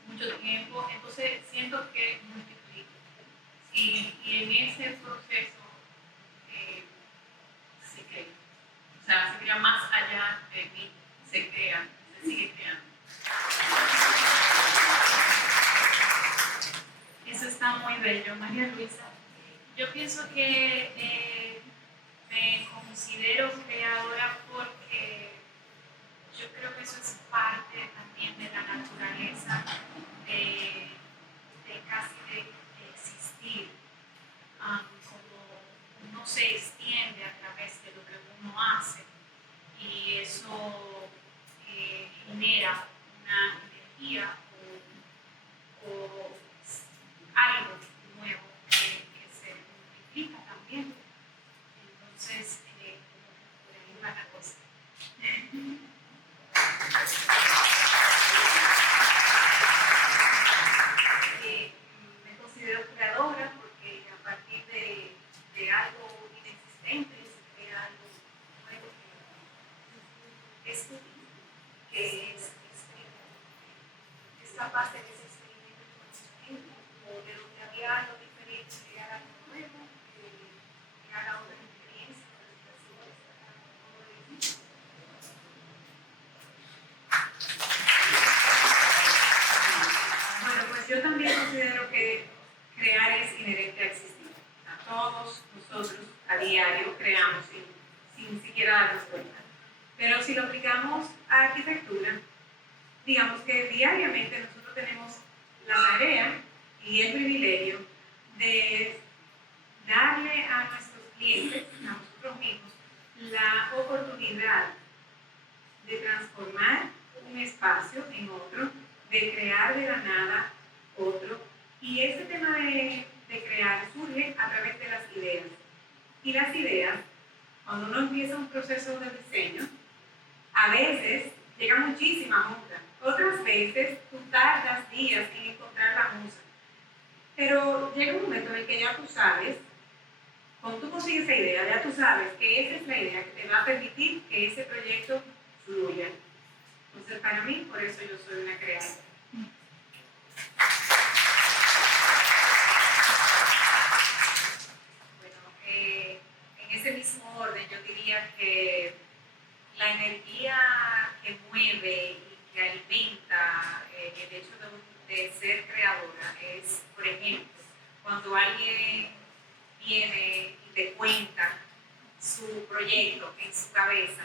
mucho tiempo, entonces siento que multiplico. Y en ese proceso se crea. O sea, se crea más allá de mí, se crea, se sigue creando. Eso está muy bello, María Luisa. Yo pienso que me considero creadora porque yo creo que eso es parte también de la naturaleza de casi de existir, como uno se extiende a través de lo que uno hace y eso genera una energía o algo nuevo que se multiplica también. Entonces, por ahí va la cosa. Me considero creadora porque a partir de algo inexistente se crea algo nuevo que es útil, que es diario creamos sin siquiera darnos cuenta. Pero si lo aplicamos a arquitectura, digamos que diariamente nosotros tenemos la tarea y el privilegio de darle a nuestros clientes, a nosotros mismos, la oportunidad de transformar un espacio en otro, de crear de la nada otro. Y ese tema de crear surge a través de las ideas. Y las ideas, cuando uno empieza un proceso de diseño, a veces llega muchísima musa. Otras veces tú tardas días en encontrar la musa. Pero llega un momento en el que ya tú sabes, cuando tú consigues esa idea, ya tú sabes que esa es la idea que te va a permitir que ese proyecto fluya. Entonces, para mí, por eso yo soy una creadora. En ese mismo orden, yo diría que la energía que mueve y que alimenta el hecho de ser creadora es, por ejemplo, cuando alguien viene y te cuenta su proyecto en su cabeza.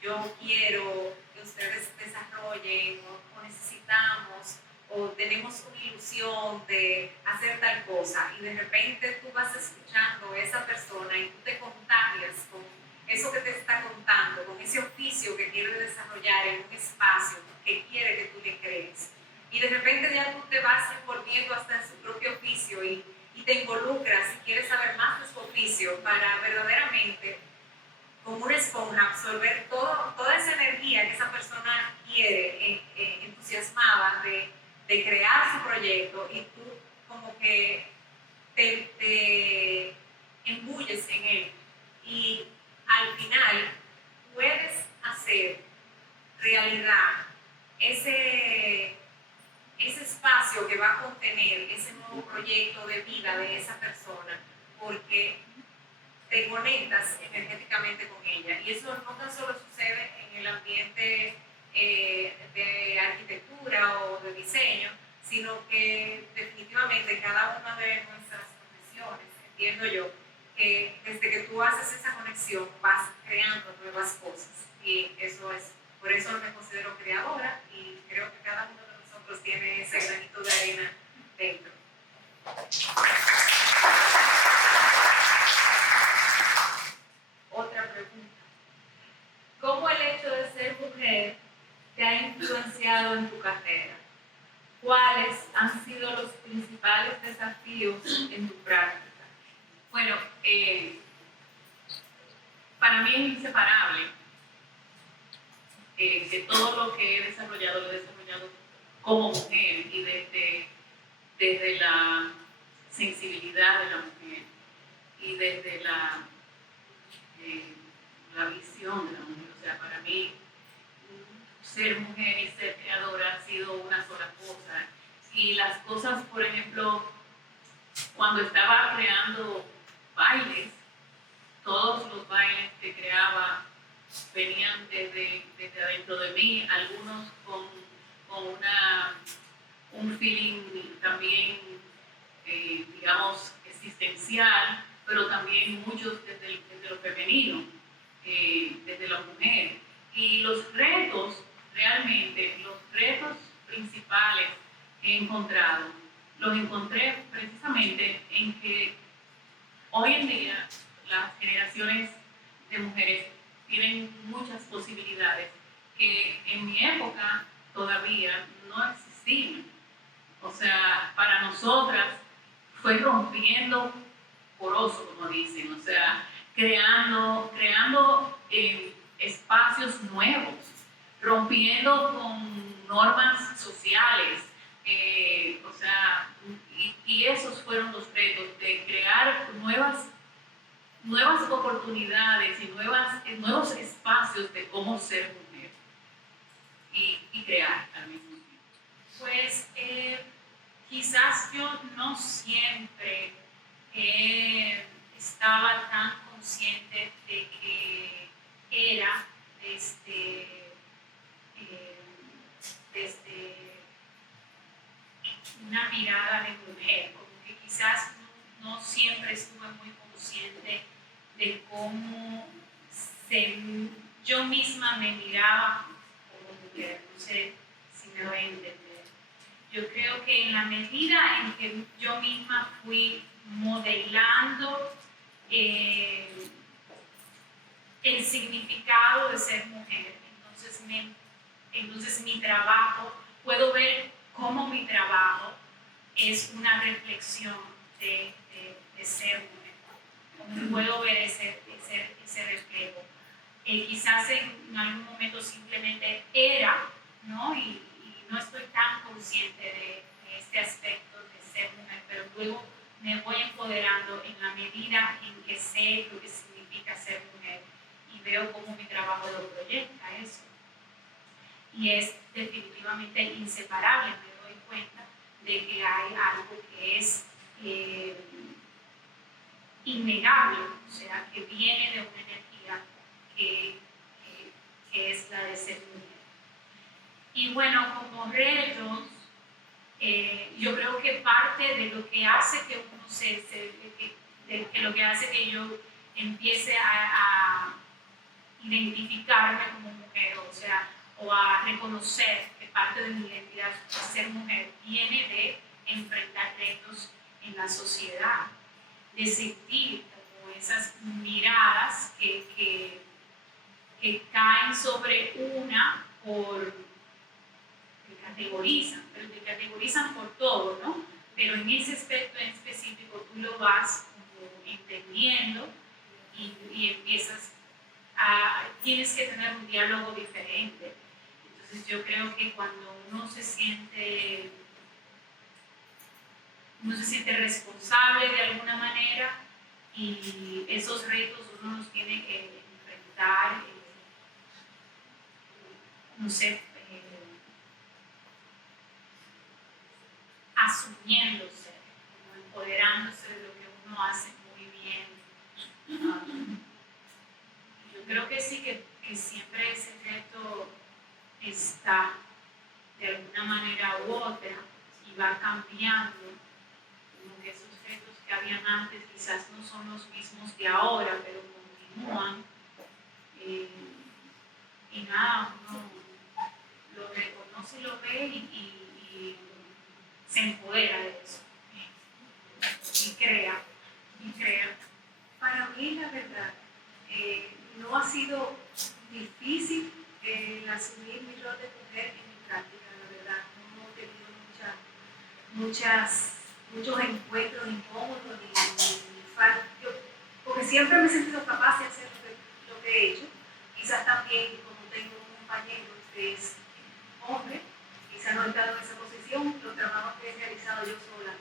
Yo quiero que ustedes desarrollen o necesitamos o tenemos una ilusión de hacer tal cosa y de repente tú vas escuchando a esa persona y tú te contagias con eso que te está contando, con ese oficio que quiere desarrollar en un espacio que quiere que tú le crees. Y de repente ya tú te vas envolviendo hasta en su propio oficio y te involucras y quieres saber más de su oficio para verdaderamente, como una esponja, absorber toda esa energía que esa persona quiere, entusiasmada de crear su proyecto, y tú como que te embulles en él. Y al final puedes hacer realidad ese espacio que va a contener ese nuevo proyecto de vida de esa persona, porque te conectas energéticamente con ella. Y eso no tan solo sucede en el ambiente de arquitectura o de diseño, sino que definitivamente en cada una de nuestras profesiones, entiendo yo, que desde que tú haces esa conexión vas creando nuevas cosas. Y eso es, por eso me considero creadora y creo que cada uno de nosotros tiene ese granito de arena dentro. Otra pregunta. ¿Cómo el hecho de ser mujer te ha influenciado en tu carrera? ¿Cuáles han sido los principales desafíos en tu práctica? Bueno, para mí es inseparable que todo lo que he desarrollado lo he desarrollado como mujer y desde la sensibilidad de la mujer y desde la visión de la mujer. O sea, para mí ser mujer y ser creadora ha sido una sola cosa. Y las cosas, por ejemplo, cuando estaba creando bailes, todos los bailes que creaba venían desde adentro de mí, algunos con un feeling también, digamos, existencial, pero también muchos desde lo femenino, desde la mujer. Y los retos, realmente, los retos principales que he encontrado, los encontré precisamente en que hoy en día las generaciones de mujeres tienen muchas posibilidades que en mi época todavía no existían. O sea, para nosotras fue rompiendo poroso, como dicen, o sea, creando espacios nuevos, rompiendo con normas sociales, o sea, y esos fueron los retos de crear nuevas oportunidades y nuevos espacios de cómo ser mujer y crear al mismo tiempo. Pues quizás yo no siempre estaba tan consciente de que era desde una mirada de mujer, como que quizás no siempre estuve muy consciente de cómo cómo yo misma me miraba como mujer, no sé si me voy a entender. Yo creo que en la medida en que yo misma fui modelando el significado de ser mujer, entonces mi trabajo, puedo ver cómo mi trabajo es una reflexión de ser mujer, como puedo ver ese reflejo. Quizás en algún momento simplemente era, ¿no? Y no estoy tan consciente de este aspecto de ser mujer, pero luego me voy empoderando en la medida en que sé lo que significa ser mujer y veo cómo mi trabajo lo proyecta eso. Y es definitivamente inseparable, me doy cuenta de que hay algo que es innegable, o sea, que viene de una energía que es la de ser mujer. Y bueno, como retos, yo creo que parte de lo que hace que uno que lo que hace que yo empiece a identificarme como mujer, o sea, o a reconocer que parte de mi identidad es ser mujer, viene de enfrentar retos en la sociedad, de sentir como esas miradas que caen sobre una te categorizan por todo, ¿no? Pero en ese aspecto en específico tú lo vas como entendiendo y empiezas tienes que tener un diálogo diferente. Entonces yo creo que cuando uno se siente responsable de alguna manera y esos retos uno los tiene que enfrentar, no sé, asumiéndose, como empoderándose de lo que uno hace muy bien. Yo creo que sí, que siempre ese reto está de alguna manera u otra y va cambiando, como que esos retos que habían antes quizás no son los mismos de ahora, pero continúan. Y nada, uno lo reconoce y lo ve y se empodera de eso. Y crea. Para mí, la verdad, no ha sido difícil el asumir mi rol de mujer en mi práctica, la verdad. No he tenido muchos encuentros incómodos ni falta. Porque siempre me he sentido capaz de hacer lo que he hecho. Quizás también, como tengo un compañero que es hombre, quizás no he estado en esa posición, los trabajos que he realizado yo sola.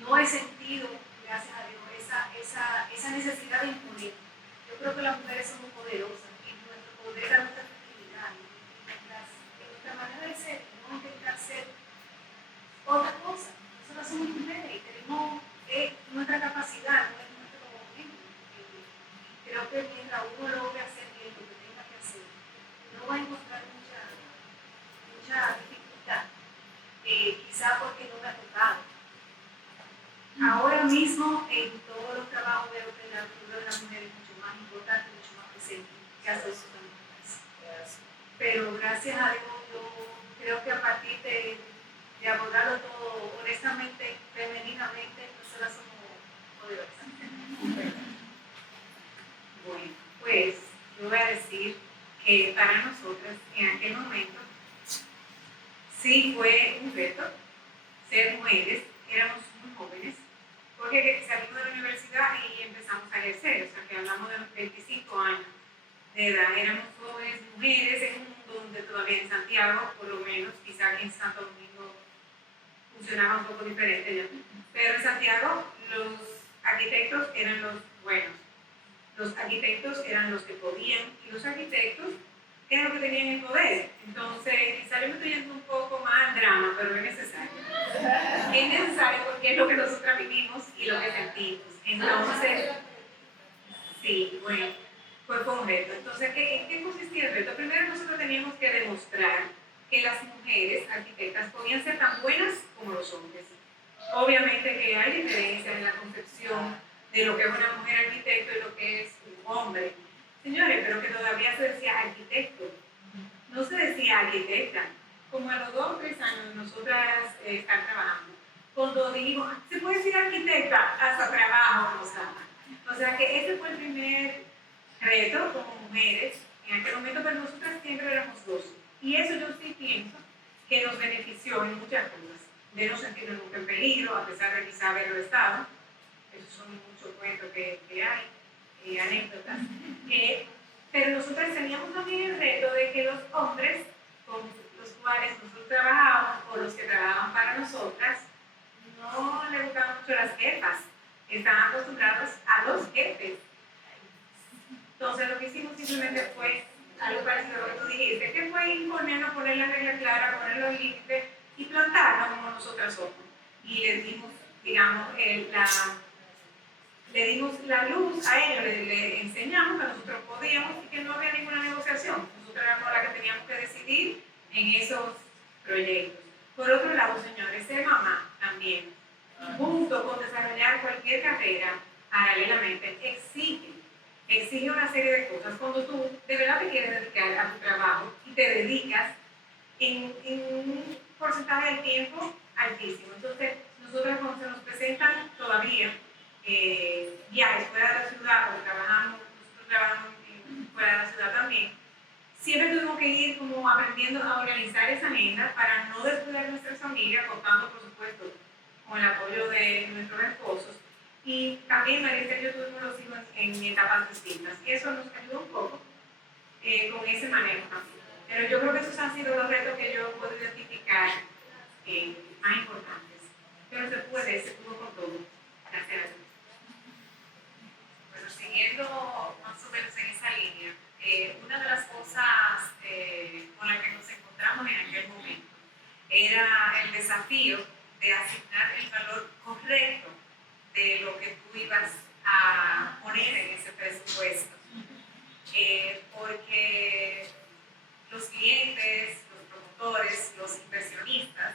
No he sentido, gracias a Dios, esa necesidad de imponer. Yo creo que las mujeres somos poderosas y nuestro poder es nuestra fertilidad, nuestra manera de ser, no intentar ser otra cosa. Nosotras somos mujeres y tenemos nuestra capacidad, no es nuestro momento. Creo que mientras uno logre hacer bien lo que tenga que hacer, no va a encontrar mucha dificultad, quizá porque no me ha tocado. Ahora mismo en todos los trabajos veo que la cultura de la mujer es mucho más importante, mucho más presente que hace sus amigas. Pero gracias a Dios yo creo que a partir de abordarlo todo honestamente, femeninamente, nosotras somos poderosas. Bueno, pues yo voy a decir que para nosotras en aquel momento sí fue un reto ser mujeres, éramos muy jóvenes, porque salimos de la universidad y empezamos a ejercer, o sea que hablamos de los 25 años de edad, éramos jóvenes mujeres en un mundo donde todavía en Santiago, por lo menos, quizá aquí en Santo Domingo funcionaba un poco diferente ya, pero en Santiago los arquitectos eran los buenos, los arquitectos eran los que podían y los arquitectos eran los que tenían el poder. Entonces, quizá yo me estoy yendo un poco más al drama, pero es necesario. Es necesario porque es lo que nosotras vivimos y lo que sentimos. Entonces, sí, bueno, pues fue un reto. Entonces, ¿en qué consistía el reto? Primero nosotros teníamos que demostrar que las mujeres arquitectas podían ser tan buenas como los hombres. Obviamente que hay diferencia en la concepción de lo que es una mujer arquitecto y lo que es un hombre. Señores, pero que todavía se decía arquitecto, no se decía arquitecta. Como a los 2 o 3 años nosotras están trabajando, cuando dijimos, ¿se puede decir arquitecta? Hasta trabajo nos daban. O sea que ese fue el primer reto como mujeres en aquel momento, pero nosotras siempre éramos 2. Y eso yo sí pienso que nos benefició en muchas cosas, de no sentirnos nunca en peligro, a pesar de quizá haberlo estado. Esos son muchos cuentos que hay, anécdotas. Pero nosotros teníamos también el reto de que los hombres con los cuales nosotros trabajábamos o los que trabajaban para nosotras no les gustaban mucho las jefas, estaban acostumbrados a los jefes. Entonces lo que hicimos simplemente fue algo parecido a lo que tú dijiste, que fue imponernos, poner las reglas claras, poner los límites y plantarnos como nosotras somos. Y les dimos, digamos, le dimos la luz a ellos, le enseñamos que nosotros podíamos y que no había ninguna negociación. Nosotros éramos las que teníamos que decidir en esos proyectos. Por otro lado, señores, ser mamá también, junto con desarrollar cualquier carrera paralelamente, exige una serie de cosas. Cuando tú de verdad te quieres dedicar a tu trabajo y te dedicas en un porcentaje de tiempo altísimo. Entonces, nosotros cuando se nos presentan todavía viajes fuera de la ciudad, porque nosotros trabajamos fuera de la ciudad también, siempre tuvimos que ir como aprendiendo a organizar esa agenda para no descuidar nuestra familia, contando por supuesto con el apoyo de nuestros esposos. Y también María y yo tuvimos los hijos en etapas distintas y eso nos ayudó un poco con ese manejo también. Pero yo creo que esos han sido los retos que yo puedo identificar más importantes. Pero se pudo con todo. Gracias a Dios. Bueno, siguiendo más o menos en esa línea, una de las cosas con las que nos encontramos en aquel momento era el desafío de asignar el valor correcto de lo que tú ibas a poner en ese presupuesto. Porque los clientes, los promotores, los inversionistas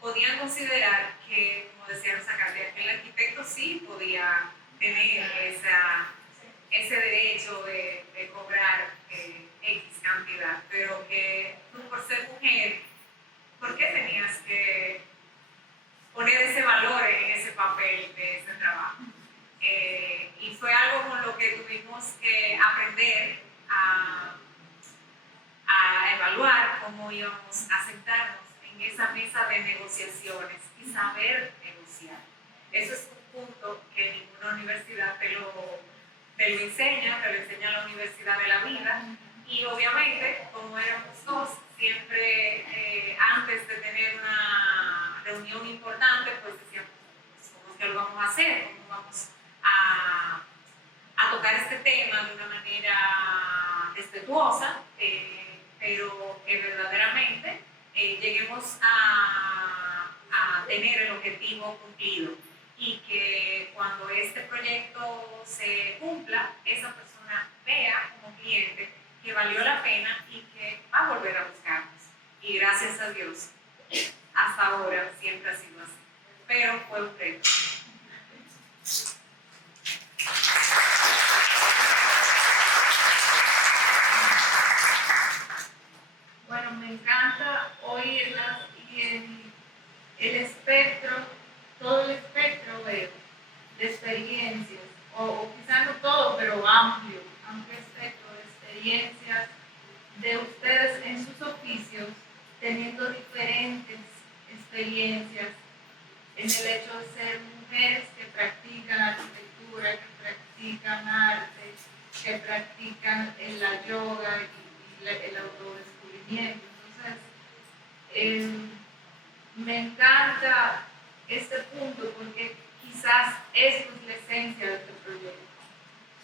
podían considerar que, como decía Rosa Katia, que el arquitecto sí podía tener ese derecho de cobrar X cantidad, pero que tú por ser mujer, ¿por qué tenías que poner ese valor en ese papel de ese trabajo? Y fue algo con lo que tuvimos que aprender a evaluar cómo íbamos a sentarnos en esa mesa de negociaciones y saber negociar. Eso es un punto que ninguna universidad te lo enseña, te lo enseña la Universidad de la Vida. Y obviamente, como éramos 2, siempre antes de tener una reunión importante, pues decíamos, ¿cómo es que lo vamos a hacer? ¿Cómo vamos a tocar este tema de una manera respetuosa, pero que verdaderamente lleguemos a tener el objetivo cumplido y que cuando este proyecto se cumpla, esa persona vea como cliente que valió la pena y que va a volver a buscarnos. Y gracias a Dios, hasta ahora siempre ha sido así. Pero fue un reto. Bueno, me encanta oírlas y el espectro, todo el espectro veo de experiencias, o quizás no todo, pero amplio espectro de experiencias de ustedes en sus oficios, teniendo diferentes experiencias en el hecho de ser mujeres que practican arquitectura, que practican arte, que practican la yoga y el autodescubrimiento. Entonces, me encanta este punto porque quizás eso es la esencia de este proyecto.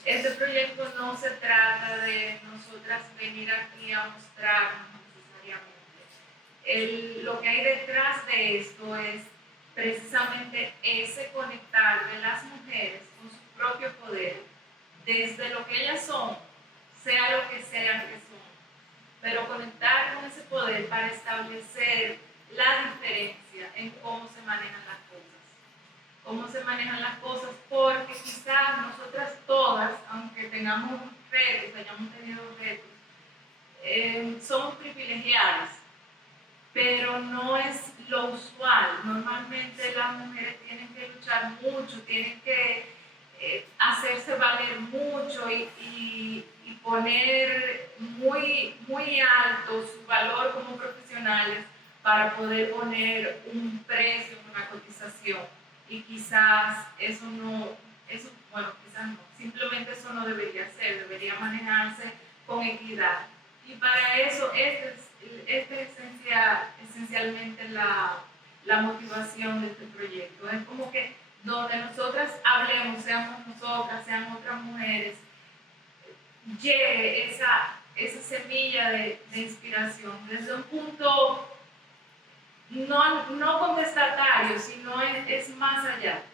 Este proyecto no se trata de nosotras venir aquí a mostrarnos necesariamente. Lo que hay detrás de esto es precisamente ese conectar de las mujeres con su propio poder, desde lo que ellas son, sea lo que sea que son, pero conectar con ese poder para establecer la diferencia en cómo se manejan las cosas. cómo se manejan las cosas, porque quizás nosotras todas, aunque tengamos retos, hayamos tenido retos, somos privilegiadas, pero no es lo usual. Normalmente las mujeres tienen que luchar mucho, tienen que hacerse valer mucho y poner muy, muy alto su valor como profesionales para poder poner un precio, una cotización. Y quizás eso no, quizás no, simplemente eso no debería ser, debería manejarse con equidad. Y para eso, esta es esencialmente la motivación de este proyecto. Es como que donde nosotras hablemos, seamos nosotras, sean otras mujeres, llegue esa semilla de inspiración desde un punto no contestatario, sino es más allá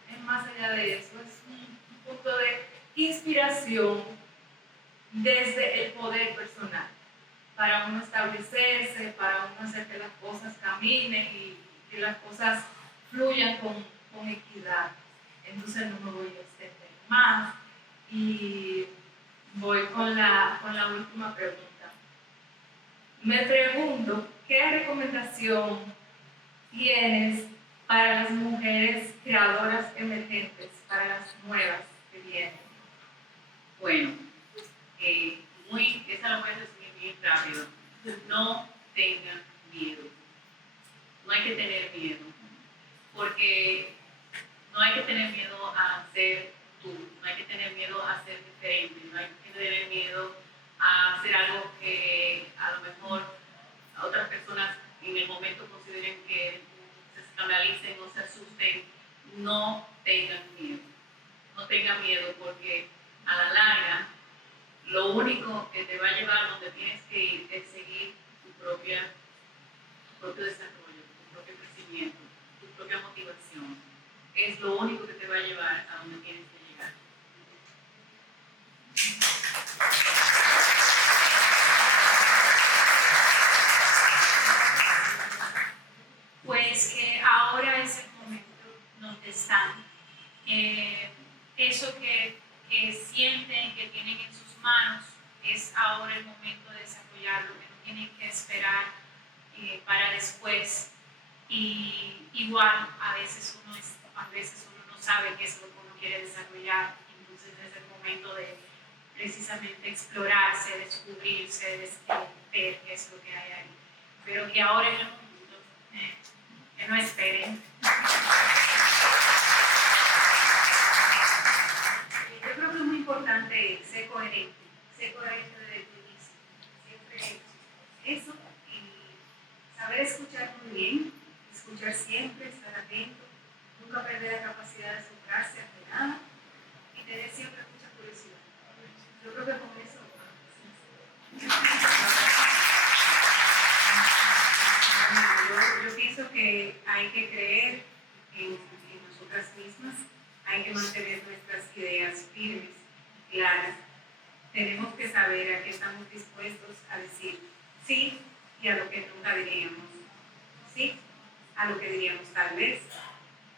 de eso, es un punto de inspiración desde el poder personal, para uno establecerse, para uno hacer que las cosas caminen y que las cosas fluyan con equidad. Entonces no me voy a extender más y voy con la última pregunta. Me pregunto, ¿qué recomendación tienes para las mujeres creadoras emergentes, para las nuevas que vienen? Bueno, esa lo voy a resumir bien rápido. No tengan miedo. No hay que tener miedo. Porque no hay que tener miedo a ser tú. No hay que tener miedo a ser diferente. No hay que tener miedo a hacer algo que a lo mejor a otras personas en el momento consideren que se escandalicen o se asusten. No tengan miedo. No tengan miedo porque a la larga lo único que te va a llevar donde tienes que ir es seguir tu propio desarrollo, tu propio crecimiento, tu propia motivación. Es lo único que te va a llevar a donde tienes que llegar. Pues ahora es el momento donde están. Eso que sienten, que tienen en sus manos, es ahora el momento de desarrollarlo, que no tienen que esperar para después. Y igual, a veces uno no sabe qué es lo que uno quiere desarrollar, entonces es el momento de precisamente explorarse, descubrirse, ver qué es lo que hay ahí. Pero que ahora es el momento, que no esperen. Yo creo que es muy importante ser coherente desde el inicio. Siempre eso y saber escuchar muy bien, escuchar siempre, estar atento, nunca perder la capacidad de asombrarse ante nada y tener siempre mucha curiosidad. Yo creo que con eso. Yo pienso que hay que creer en nosotras mismas, hay que mantener nuestras ideas firmes, claras. Tenemos que saber a qué estamos dispuestos a decir sí y a lo que nunca diríamos sí, a lo que diríamos tal vez.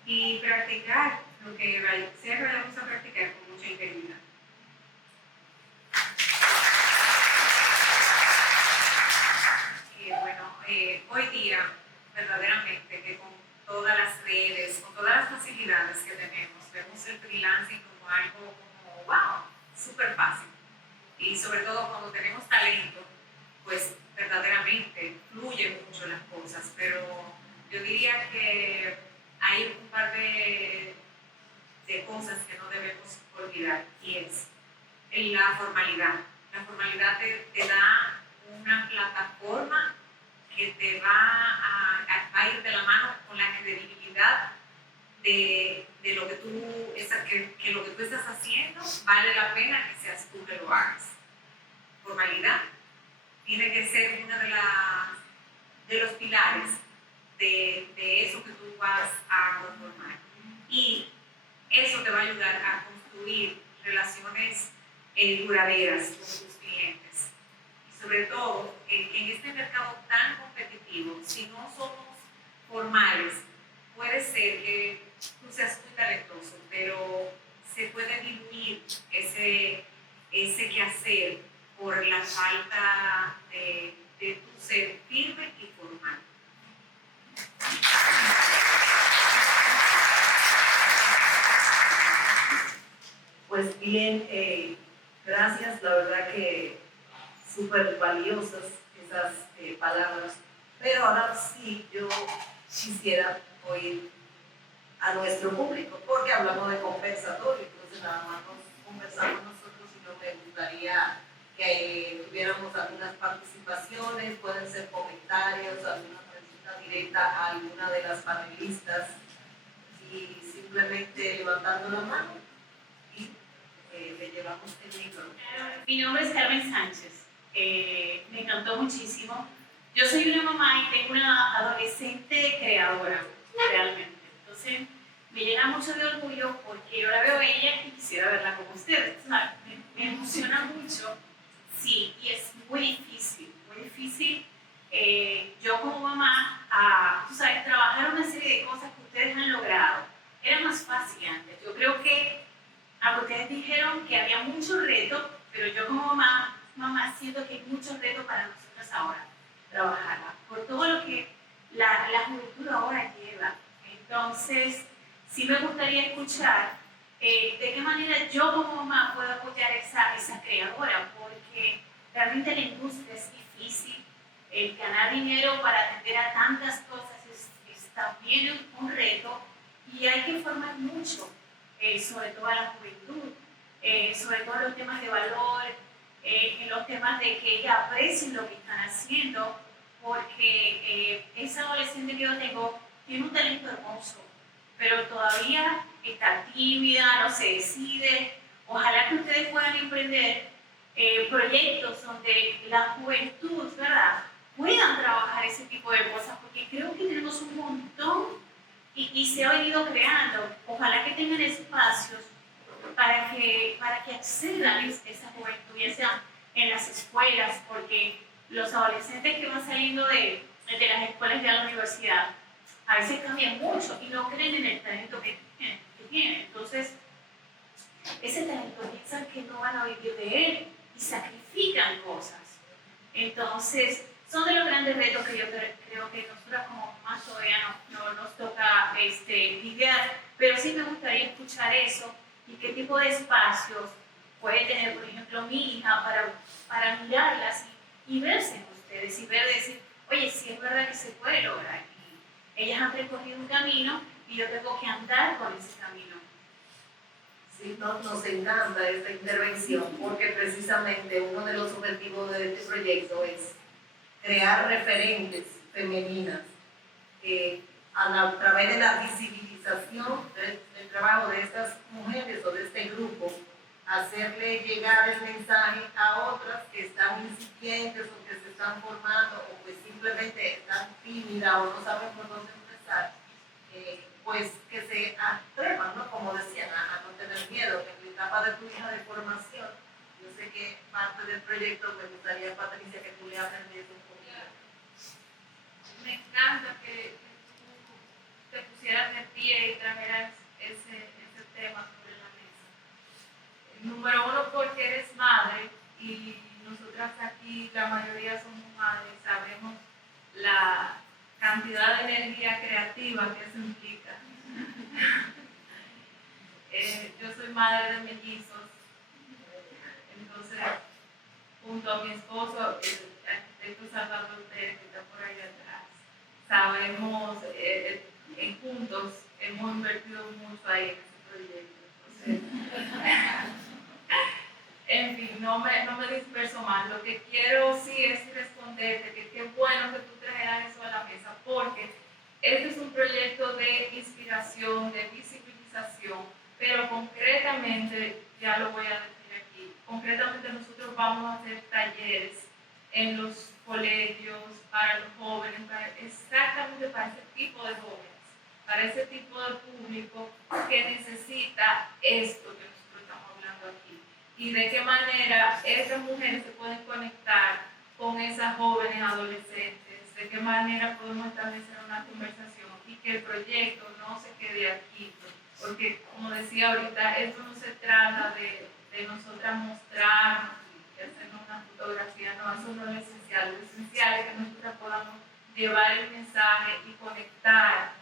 Y practicar lo que sea que vayamos a practicar con mucha integridad. Hoy día, verdaderamente, que con todas las redes, con todas las facilidades que tenemos, vemos el freelancing como algo como, wow, súper fácil. Y sobre todo cuando tenemos talento, pues verdaderamente fluyen mucho las cosas. Pero yo diría que hay un par de cosas que no debemos olvidar, y es la formalidad. La formalidad te da una plataforma que te va a ir de la mano con la credibilidad de lo que que lo que tú estás haciendo vale la pena que seas tú que lo hagas. Formalidad tiene que ser uno de los pilares de eso que tú vas a conformar. Y eso te va a ayudar a construir relaciones duraderas con tus clientes. Y sobre todo, en este mercado tan competitivo, si no somos formales, puede ser que tú seas muy talentoso, pero se puede diluir ese quehacer por la falta de tu ser firme y formal. Pues bien, gracias, la verdad que súper valiosas esas palabras, pero ahora sí yo quisiera oír a nuestro público, porque hablamos de compensatorio, entonces nada más nos conversamos nosotros y no me gustaría que tuviéramos algunas participaciones, pueden ser comentarios, alguna pregunta directa a alguna de las panelistas y simplemente levantando la mano y le llevamos el micrófono. Mi nombre es Carmen Sánchez. Me encantó muchísimo. Yo soy una mamá y tengo una adolescente creadora, realmente. Entonces, me llena mucho de orgullo porque yo la veo a ella y quisiera verla como ustedes. O sea, me emociona mucho. Sí, y es muy difícil, muy difícil. Yo como mamá, tú sabes, trabajar una serie de cosas que ustedes han logrado. Era más fácil antes. Yo creo que aunque ustedes dijeron que había muchos retos, pero yo como mamá siento que hay muchos retos para nosotros ahora, trabajarla, por todo lo que la juventud ahora lleva. Entonces, sí me gustaría escuchar de qué manera yo como mamá puedo apoyar esa creadora, porque realmente la industria es difícil, ganar dinero para atender a tantas cosas es también un reto y hay que formar mucho. Sobre todo a la juventud, sobre todo en los temas de valor, en los temas de que ellas aprecien lo que están haciendo, porque esa adolescente que yo tengo tiene un talento hermoso, pero todavía está tímida, no se decide. Ojalá que ustedes puedan emprender proyectos donde la juventud, ¿verdad?, puedan trabajar ese tipo de cosas, porque creo que tenemos un montón y se ha venido creando. Ojalá que tengan espacios para que accedan a esa juventud, ya sea en las escuelas, porque los adolescentes que van saliendo de las escuelas de la universidad a veces cambian mucho y no creen en el talento que tienen. Entonces, ese talento piensan que no van a vivir de él y sacrifican cosas. Entonces, son de los grandes retos que yo creo que nosotras como mamás todavía no nos toca lidiar, pero sí me gustaría escuchar eso y qué tipo de espacios puede tener, por ejemplo, mi hija para mirarlas y verse en ustedes y decir, oye, sí es verdad que se puede lograr. Y ellas han recorrido un camino y yo tengo que andar con ese camino. Sí, nos encanta esta intervención porque precisamente uno de los objetivos de este proyecto es crear referentes femeninas a través de la visibilización del trabajo de estas mujeres o de este grupo, hacerle llegar el mensaje a otras que están incipientes o que se están formando o pues simplemente están tímidas o no saben por dónde empezar, pues que se atrevan, ¿no? Como decían, a no tener miedo. En la etapa de tu hija de formación, yo sé que parte del proyecto me gustaría, Patricia, que tú le hables de eso un poquito. Me encanta que tú te pusieras de pie y trajeras ese tema sobre la mesa. Número uno, porque eres madre y nosotras aquí, la mayoría somos madres, sabemos la cantidad de energía creativa que eso implica. Yo soy madre de mellizos, entonces junto a mi esposo, el arquitecto Salvador Pérez, que está por ahí atrás, sabemos, juntos hemos invertido mucho ahí en ese proyecto. Entonces, en fin, no me disperso más. Lo que quiero sí es responderte que qué bueno que tú trajeras eso a la mesa, porque este es un proyecto de inspiración, de visibilización, pero concretamente, ya lo voy a decir aquí, concretamente nosotros vamos a hacer talleres en los colegios, para los jóvenes, exactamente para ese tipo de jóvenes, para ese tipo de público que necesita esto que nosotros estamos hablando aquí. Y de qué manera esas mujeres se pueden conectar con esas jóvenes adolescentes, de qué manera podemos establecer una conversación y que el proyecto no se quede aquí, porque como decía ahorita, esto no se trata de nosotras mostrarnos y hacernos una fotografía, no, eso no es esencial. Lo esencial es que nosotras podamos llevar el mensaje y conectar,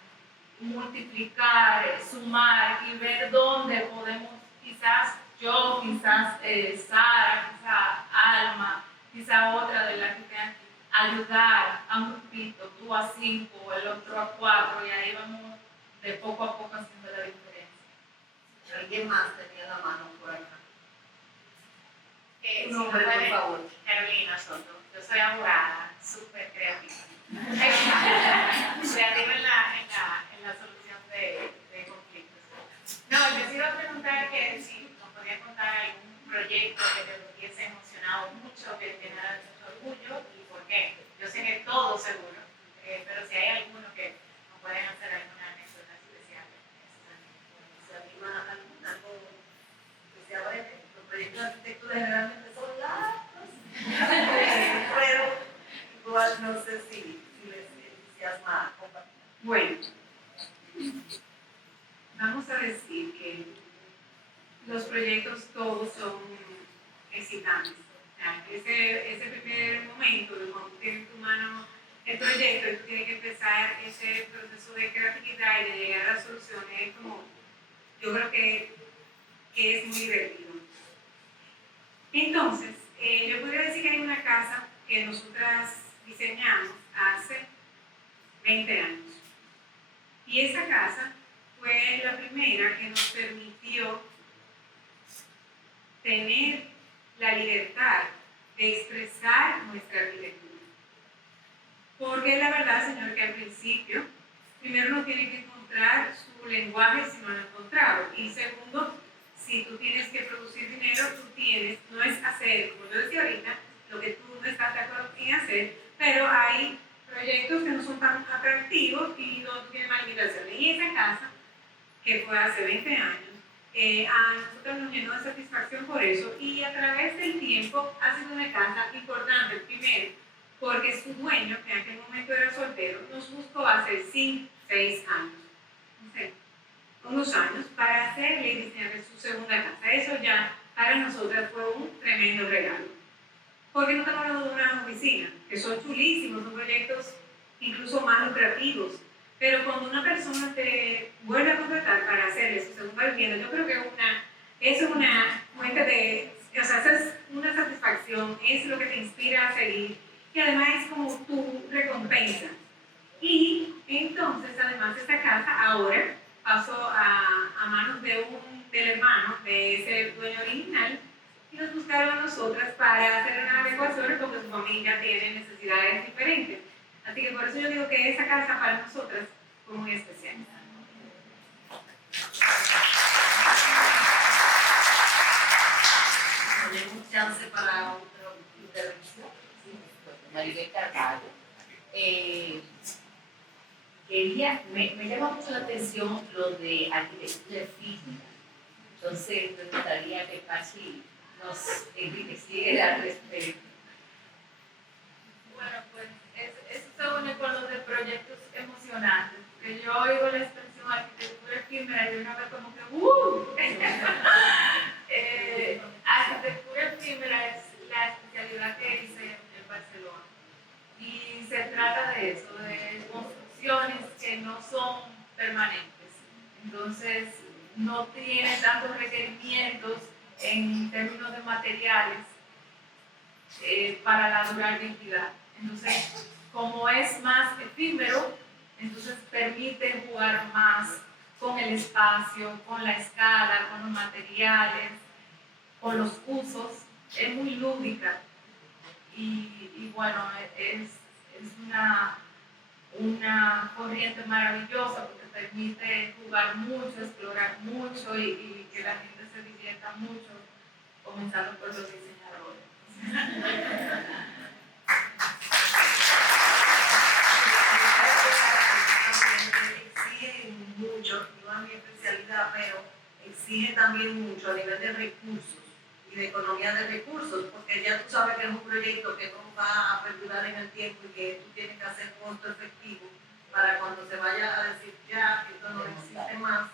multiplicar, sumar y ver dónde podemos, quizás yo, quizás Sara, quizás Alma, quizás otra de las que tengan aquí, ayudar a un grupito, tú a 5, el otro a 4, y ahí vamos de poco a poco haciendo la diferencia. ¿Alguien más tenía la mano por acá? Si Tu me nombre, por puede, favor. Carolina Soto. Yo soy abogada, súper creativa. Creativa en la solución de conflictos. No, yo sí iba a preguntar que si nos podía contar algún proyecto que te hubiese emocionado mucho, que te llenara de mucho orgullo y por qué. Yo sé que todo seguro, pero si hay alguno que nos pueden hacer alguna anécdota especial. ¿Se anima alguna? Algo que sea breve. Los proyectos de arquitectura generalmente son largos, pero igual no sé si les entusiasma compartir. Bueno, vamos a decir que los proyectos todos son excitantes. O sea, ese primer momento de cuando tú tienes en tu mano el proyecto y tú tienes que empezar ese proceso de creatividad y de llegar a las soluciones, es como, yo creo que es muy divertido. Entonces, yo podría decir que hay una casa que nosotras diseñamos hace 20 años. Y esa casa fue la primera que nos permitió tener la libertad de expresar nuestra arquitectura. Porque la verdad, señor, que al principio, primero uno tiene que encontrar su lenguaje si no lo ha encontrado. Y segundo, si tú tienes que producir dinero, no es hacer, como yo decía ahorita, lo que tú no estás de acuerdo en hacer, pero hay proyectos que no son tan atractivos y no tienen más limitaciones. Y esa casa, que fue hace 20 años, a nosotros nos llenó de satisfacción por eso y a través del tiempo ha sido una casa importante, primero, porque su dueño, que en aquel momento era soltero, nos buscó hace 5, 6 años, no sé, unos años, para hacerle y diseñarle su segunda casa. Eso ya para nosotras fue un tremendo regalo. Porque no estamos hablando de una oficina, que son chulísimos, son proyectos incluso más lucrativos. Pero cuando una persona te vuelve a contratar para hacerle su segunda vivienda, yo creo que eso es una fuente de, o sea, esa es una satisfacción, es lo que te inspira a seguir y además es como tu recompensa. Y entonces, además, esta casa ahora pasó a manos del hermano de ese dueño original y nos buscaron a nosotras para hacer unas adecuaciones porque su familia tiene necesidades diferentes. Así que por eso yo digo que esa casa para nosotras fue muy especial. Tenemos chance para otra intervención. Maribel Carvalho. Me llama mucho la atención lo de arquitectura física. Entonces, me gustaría que Pachi nos enriqueciera al respecto. Bueno, pues eso se une con los de proyectos emocionantes, porque yo oigo la expresión arquitectura efímera y de una vez como que arquitectura efímera es la especialidad que hice en Barcelona. Y se trata de eso, de construcciones que no son permanentes. Entonces, no tiene tantos requerimientos en términos de materiales para la durabilidad. Entonces, como es más efímero, entonces permite jugar más con el espacio, con la escala, con los materiales, con los usos. Es muy lúdica y bueno, es una corriente maravillosa porque permite jugar mucho, explorar mucho y que la gente se divierta mucho, comenzando por los diseñadores. Exigen mucho, no es mi especialidad, pero exige también mucho a nivel de recursos y de economía de recursos, porque ya tú sabes que es un proyecto que no va a perdurar en el tiempo y que tú tienes que hacer costo efectivo para cuando se vaya a decir ya, esto no existe más.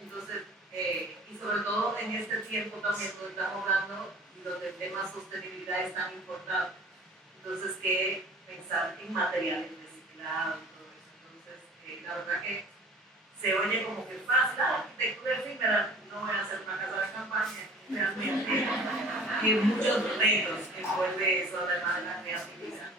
Entonces, y sobre todo en este tiempo también donde estamos hablando y donde el tema sostenibilidad es tan importante. Entonces, que pensar en materiales reciclados y todo eso. Entonces, la verdad que se oye como que fácil, arquitectura efímera, no voy a hacer una casa de campaña, realmente hay muchos retos que envuelve eso además de la creatividad.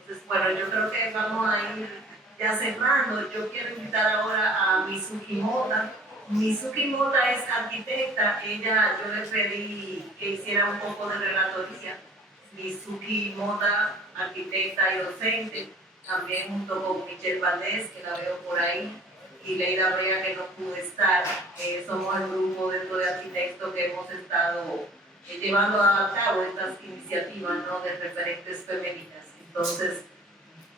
Entonces, bueno, yo creo que vamos a ir ya cerrando. Yo quiero invitar ahora a Mizuki Mota. Mizuki Mota es arquitecta, yo le pedí que hiciera un poco de relatoría. Mizuki Mota, arquitecta y docente, también junto con Michelle Valdés, que la veo por ahí, y Leida Brea, que no pudo estar. Somos el grupo dentro de arquitectos que hemos estado llevando a cabo estas iniciativas, ¿no?, de referentes femeninas. Entonces,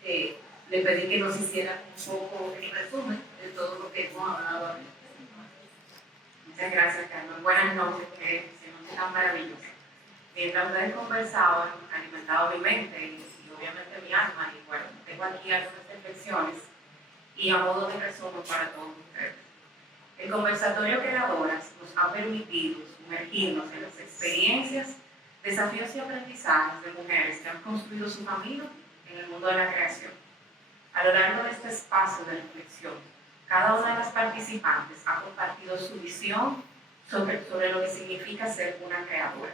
le pedí que nos hiciera un poco el resumen de todo lo que hemos hablado aquí. Muchas gracias, Carmen. Buenas noches, que se noche tan maravillosa. Mientras ustedes conversaban, han alimentado mi mente y obviamente mi alma, y bueno, tengo aquí algunas reflexiones y a modo de resumen para todos ustedes. El conversatorio Creadoras nos ha permitido sumergirnos en las experiencias, desafíos y aprendizajes de mujeres que han construido su camino en el mundo de la creación. A lo largo de este espacio de reflexión, cada una de las participantes ha compartido su visión sobre lo que significa ser una creadora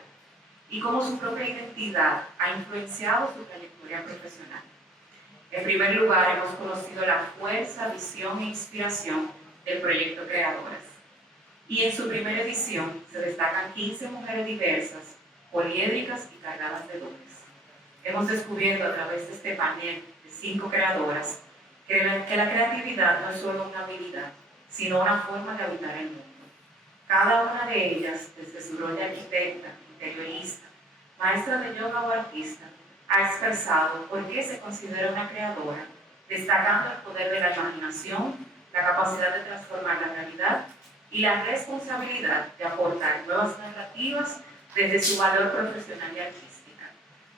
y cómo su propia identidad ha influenciado su trayectoria profesional. En primer lugar, hemos conocido la fuerza, visión e inspiración del proyecto Creadoras. Y en su primera edición se destacan 15 mujeres diversas, poliédricas y cargadas de dones. Hemos descubierto a través de este panel de 5 creadoras que la creatividad no es solo una habilidad, sino una forma de habitar el mundo. Cada una de ellas, desde su rol de arquitecta, interiorista, maestra de yoga o artista, ha expresado por qué se considera una creadora, destacando el poder de la imaginación, la capacidad de transformar la realidad y la responsabilidad de aportar nuevas narrativas desde su valor profesional y artística,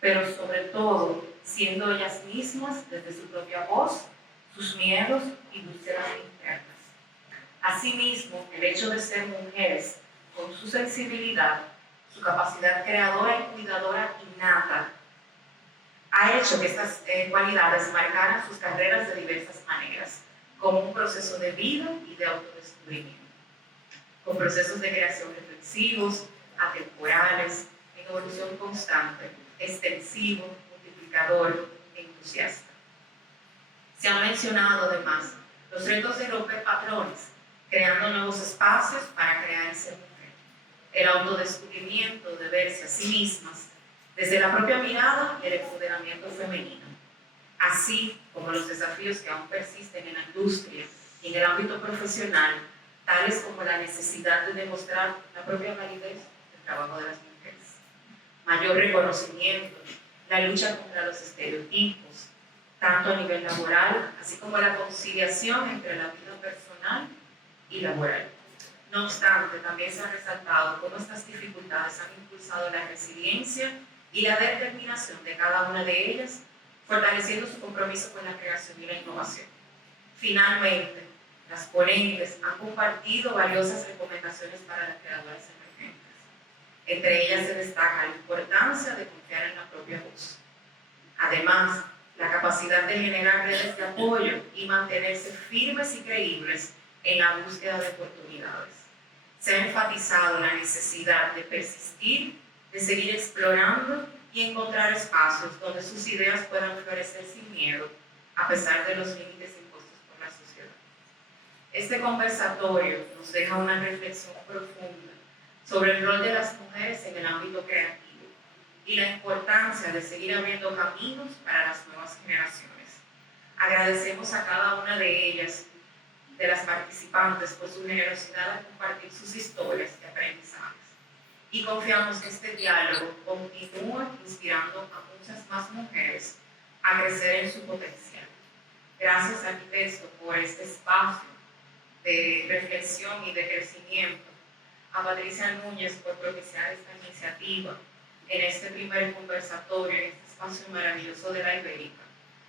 pero sobre todo siendo ellas mismas desde su propia voz, sus miedos y búsquedas internas. Asimismo, el hecho de ser mujeres con su sensibilidad, su capacidad creadora y cuidadora innata, ha hecho que estas cualidades marcaran sus carreras de diversas maneras, como un proceso de vida y de autodescubrimiento, con procesos de creación reflexivos, atemporales, en evolución constante, extensivo, multiplicador e entusiasta. Se han mencionado además los retos de romper patrones, creando nuevos espacios para crear y ser mujer, el autodescubrimiento de verse a sí mismas desde la propia mirada y el empoderamiento femenino, así como los desafíos que aún persisten en la industria y en el ámbito profesional, tales como la necesidad de demostrar la propia validez del trabajo de las mujeres, mayor reconocimiento, la lucha contra los estereotipos, tanto a nivel laboral, así como la conciliación entre la vida personal y laboral. No obstante, también se ha resaltado cómo estas dificultades han impulsado la resiliencia y la determinación de cada una de ellas, fortaleciendo su compromiso con la creación y la innovación. Finalmente, las ponentes han compartido valiosas recomendaciones para las creadoras emergentes. Entre ellas se destaca la importancia de confiar en la propia voz. Además, la capacidad de generar redes de apoyo y mantenerse firmes y creíbles en la búsqueda de oportunidades. Se ha enfatizado la necesidad de persistir, de seguir explorando y encontrar espacios donde sus ideas puedan florecer sin miedo, a pesar de los límites impuestos por la sociedad. Este conversatorio nos deja una reflexión profunda sobre el rol de las mujeres en el ámbito creativo y la importancia de seguir abriendo caminos para las nuevas generaciones. Agradecemos a cada una de ellas, de las participantes, por su generosidad al compartir sus historias y aprendizajes. Y confiamos que este diálogo continúe inspirando a muchas más mujeres a crecer en su potencial. Gracias, arquitecto, por este espacio de reflexión y de crecimiento. A Patricia Núñez por propiciar esta iniciativa en este primer conversatorio, en este espacio maravilloso de la Ibérica.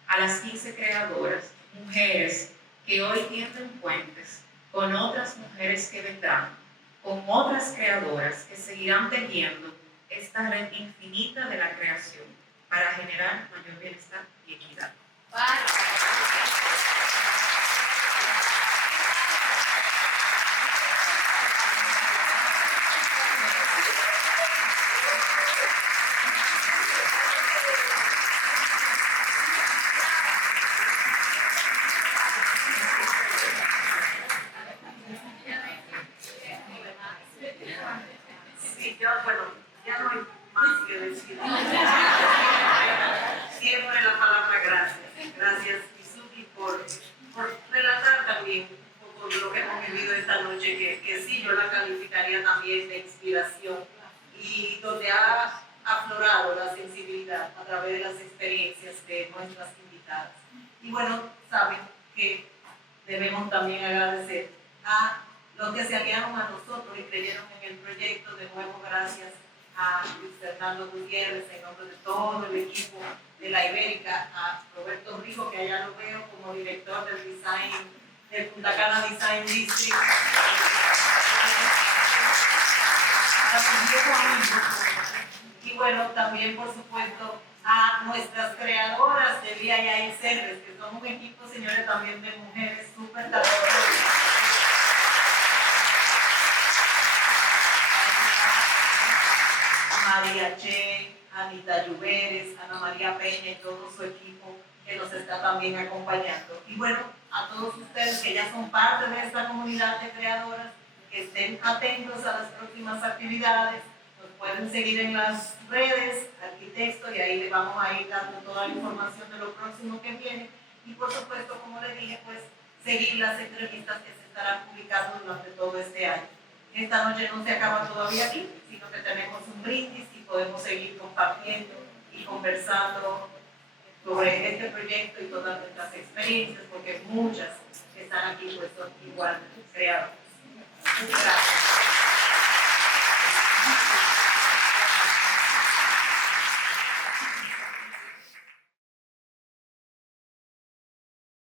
A las 15 creadoras que mujeres que hoy tienden puentes con otras mujeres que vendrán, con otras creadoras que seguirán tejiendo esta red infinita de la creación para generar mayor bienestar y equidad. Sí, yo, bueno, ya no hay más que decir. Siempre la palabra gracias. Gracias, Mizuki, por relatar también un poco lo que hemos vivido esta noche, que sí, yo la calificaría también de inspiración y donde ha aflorado la sensibilidad a través de las experiencias de nuestras invitadas. Y bueno, saben que debemos también agradecer a los que se aliaron a nosotros y creyeron en el proyecto. De nuevo, gracias a Luis Fernando Gutiérrez, en nombre de todo el equipo de la Ibérica, a Roberto Rijo, que allá lo veo como director del design, del Punta Cana Design District, a sus viejos amigos. Y bueno, también por supuesto a nuestras creadoras de VIA Service, que son un equipo, señores, también de mujeres súper talentosas. María Che, Anita Lluveres, Ana María Peña y todo su equipo que nos está también acompañando. Y bueno, a todos ustedes que ya son parte de esta comunidad de creadoras, que estén atentos a las próximas actividades, nos pueden seguir en las redes, Arquitecto, y ahí les vamos a ir dando toda la información de lo próximo que viene. Y por supuesto, como les dije, pues seguir las entrevistas que se estarán publicando durante todo este año. Esta noche no se acaba todavía aquí, sino que tenemos un brindis y podemos seguir compartiendo y conversando sobre este proyecto y todas nuestras experiencias, porque muchas que están aquí pues son igual creadoras. Muchas gracias.